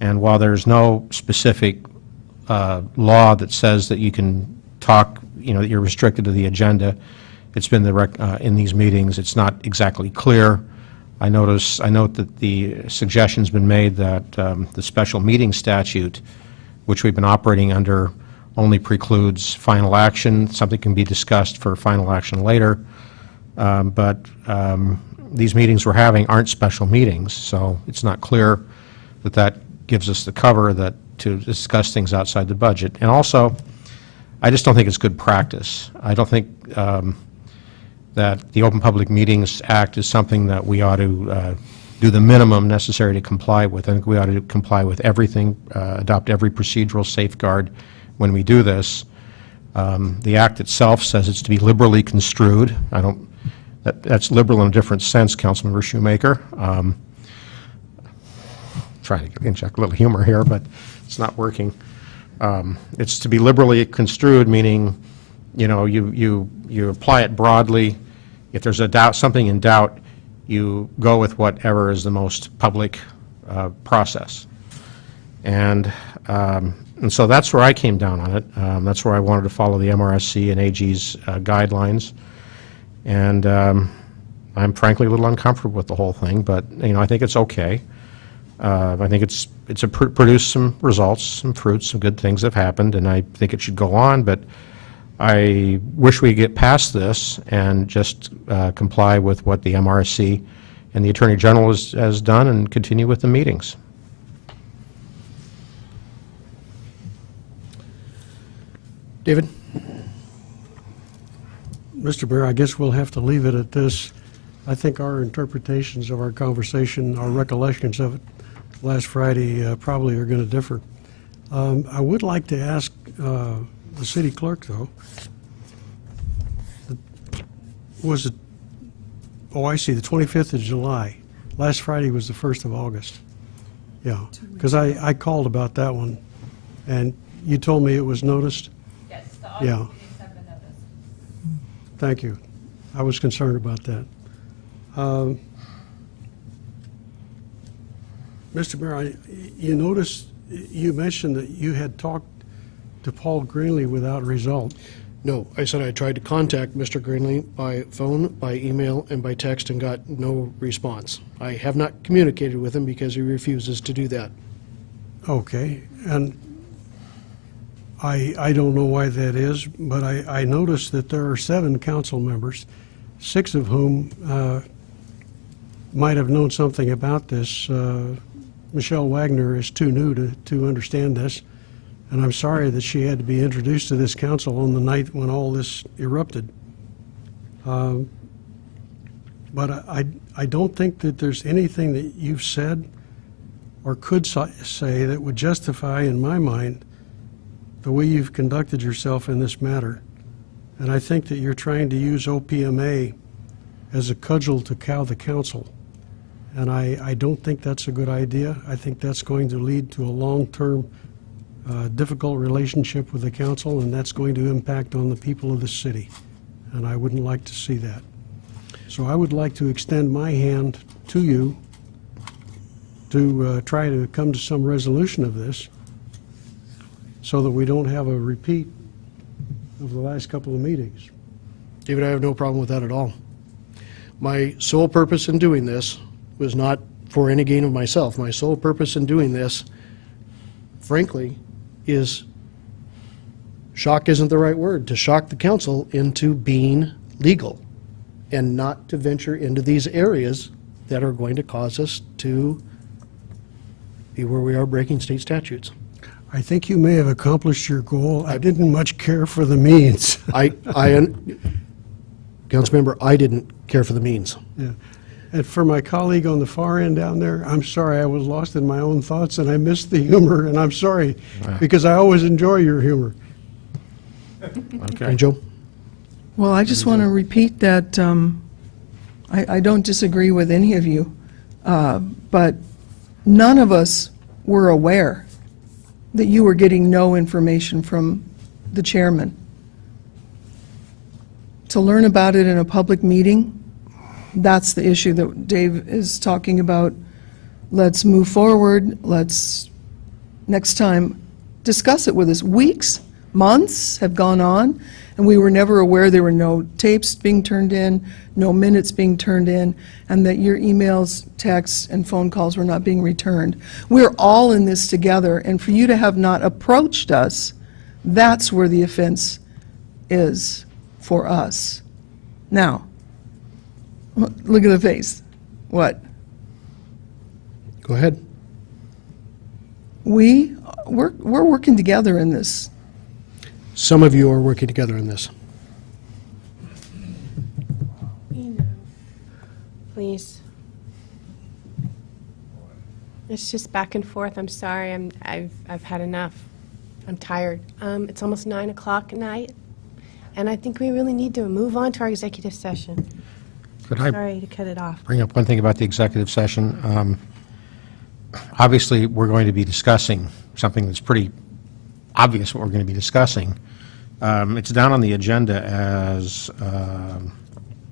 And while there's no specific law that says that you can talk, that you're restricted to the agenda, it's been in these meetings, it's not exactly clear. I note that the suggestion's been made that the special meeting statute, which we've been operating under, only precludes final action. Something can be discussed for final action later. But these meetings we're having aren't special meetings, so it's not clear that gives us the cover to discuss things outside the budget. And also, I just don't think it's good practice. I don't think that the Open Public Meetings Act is something that we ought to do the minimum necessary to comply with. I think we ought to comply with everything, adopt every procedural safeguard when we do this. The Act itself says it's to be liberally construed. That's liberal in a different sense, Councilmember Shoemaker. Trying to inject a little humor here, but it's not working. It's to be liberally construed, meaning, you apply it broadly. If there's something in doubt, you go with whatever is the most public process. And so that's where I came down on it. That's where I wanted to follow the MRSC and AG's guidelines. And I'm frankly a little uncomfortable with the whole thing, but I think it's okay. I think it's produced some results, some fruits, some good things have happened, and I think it should go on. But I wish we could get past this and just comply with what the MRSC and the Attorney General has done and continue with the meetings. David? Mr. Mayor, I guess we'll have to leave it at this. I think our interpretations of our conversation, our recollections of it last Friday probably are going to differ. I would like to ask the city clerk, though, was it, oh, I see, the 25th of July. Last Friday was the 1st of August. Yeah, because I called about that one, and you told me it was noticed? Yes, the August Yeah. meetings have been noticed. Thank you. I was concerned about that. Mr. Mayor, you noticed, you mentioned that you had talked to Paul Greenlee without result. No, I said I tried to contact Mr. Greenlee by phone, by email, and by text and got no response. I have not communicated with him because he refuses to do that. Okay, and I don't know why that is, but I noticed that there are 7 council members, 6 of whom might have known something about this. Michelle Wagner is too new to understand this, and I'm sorry that she had to be introduced to this council on the night when all this erupted. But I don't think that there's anything that you've said or could say that would justify, in my mind, the way you've conducted yourself in this matter. And I think that you're trying to use OPMA as a cudgel to cow the council. And I don't think that's a good idea. I think that's going to lead to a long-term difficult relationship with the council, and that's going to impact on the people of the city. And I wouldn't like to see that. So I would like to extend my hand to you to try to come to some resolution of this so that we don't have a repeat of the last couple of meetings. David, I have no problem with that at all. My sole purpose in doing this was not for any gain of myself. My sole purpose in doing this, frankly, is, shock isn't the right word, to shock the council into being legal and not to venture into these areas that are going to cause us to be where we are breaking state statutes. I think you may have accomplished your goal. I didn't much care for the means. Councilmember, I didn't care for the means. Yeah. And for my colleague on the far end down there, I'm sorry, I was lost in my own thoughts and I missed the humor, and I'm sorry, because I always enjoy your humor. Okay. And Joe? Well, I just want to repeat that I don't disagree with any of you, but none of us were aware that you were getting no information from the chairman. To learn about it in a public meeting, that's the issue that Dave is talking about. Let's move forward. Let's, next time, discuss it with us. Weeks, months have gone on, and we were never aware there were no tapes being turned in, no minutes being turned in, and that your emails, texts, and phone calls were not being returned. We're all in this together, and for you to have not approached us, that's where the offense is for us. Now, look at the face. What? Go ahead. We're working together in this. Some of you are working together in this. Please. It's just back and forth. I'm sorry. I've had enough. I'm tired. It's almost 9 o'clock at night, and I think we really need to move on to our executive session. Could I Sorry to cut it off. bring up one thing about the executive session? Obviously, we're going to be discussing something that's pretty obvious what we're going to be discussing. It's down on the agenda as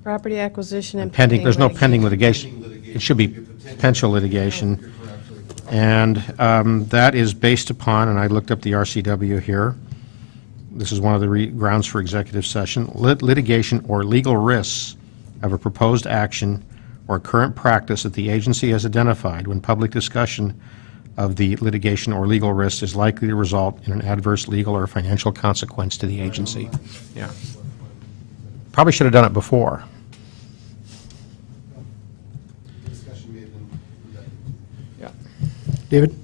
Property acquisition and pending. There's no litigation. pending litigation. It should be potential litigation. And that is based upon, and I looked up the RCW here, this is one of the grounds for executive session, litigation or legal risks of a proposed action or current practice that the agency has identified when public discussion of the litigation or legal risk is likely to result in an adverse legal or financial consequence to the agency. Yeah. Probably should have done it before. Yeah. David?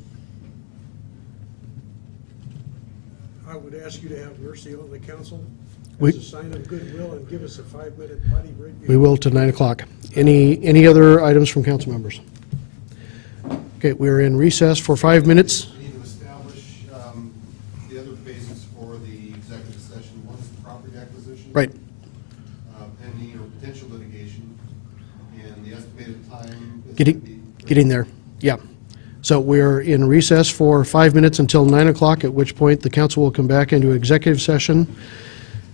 I would ask you to have mercy on the council. We- as a sign of goodwill and give us a 5-minute potty break. We will to 9 o'clock. Any other items from council members? Okay, we're in recess for 5 minutes. We need to establish the other phases for the executive session. One is the property acquisition. Right. Pending or potential litigation, and the estimated time is Getting there, yeah. So we're in recess for 5 minutes until 9 o'clock, at which point the council will come back into executive session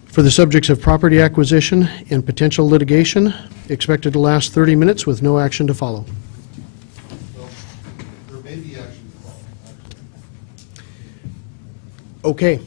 for the subjects of property acquisition and potential litigation, expected to last 30 minutes with no action to follow. So there may be action to follow, actually. Okay.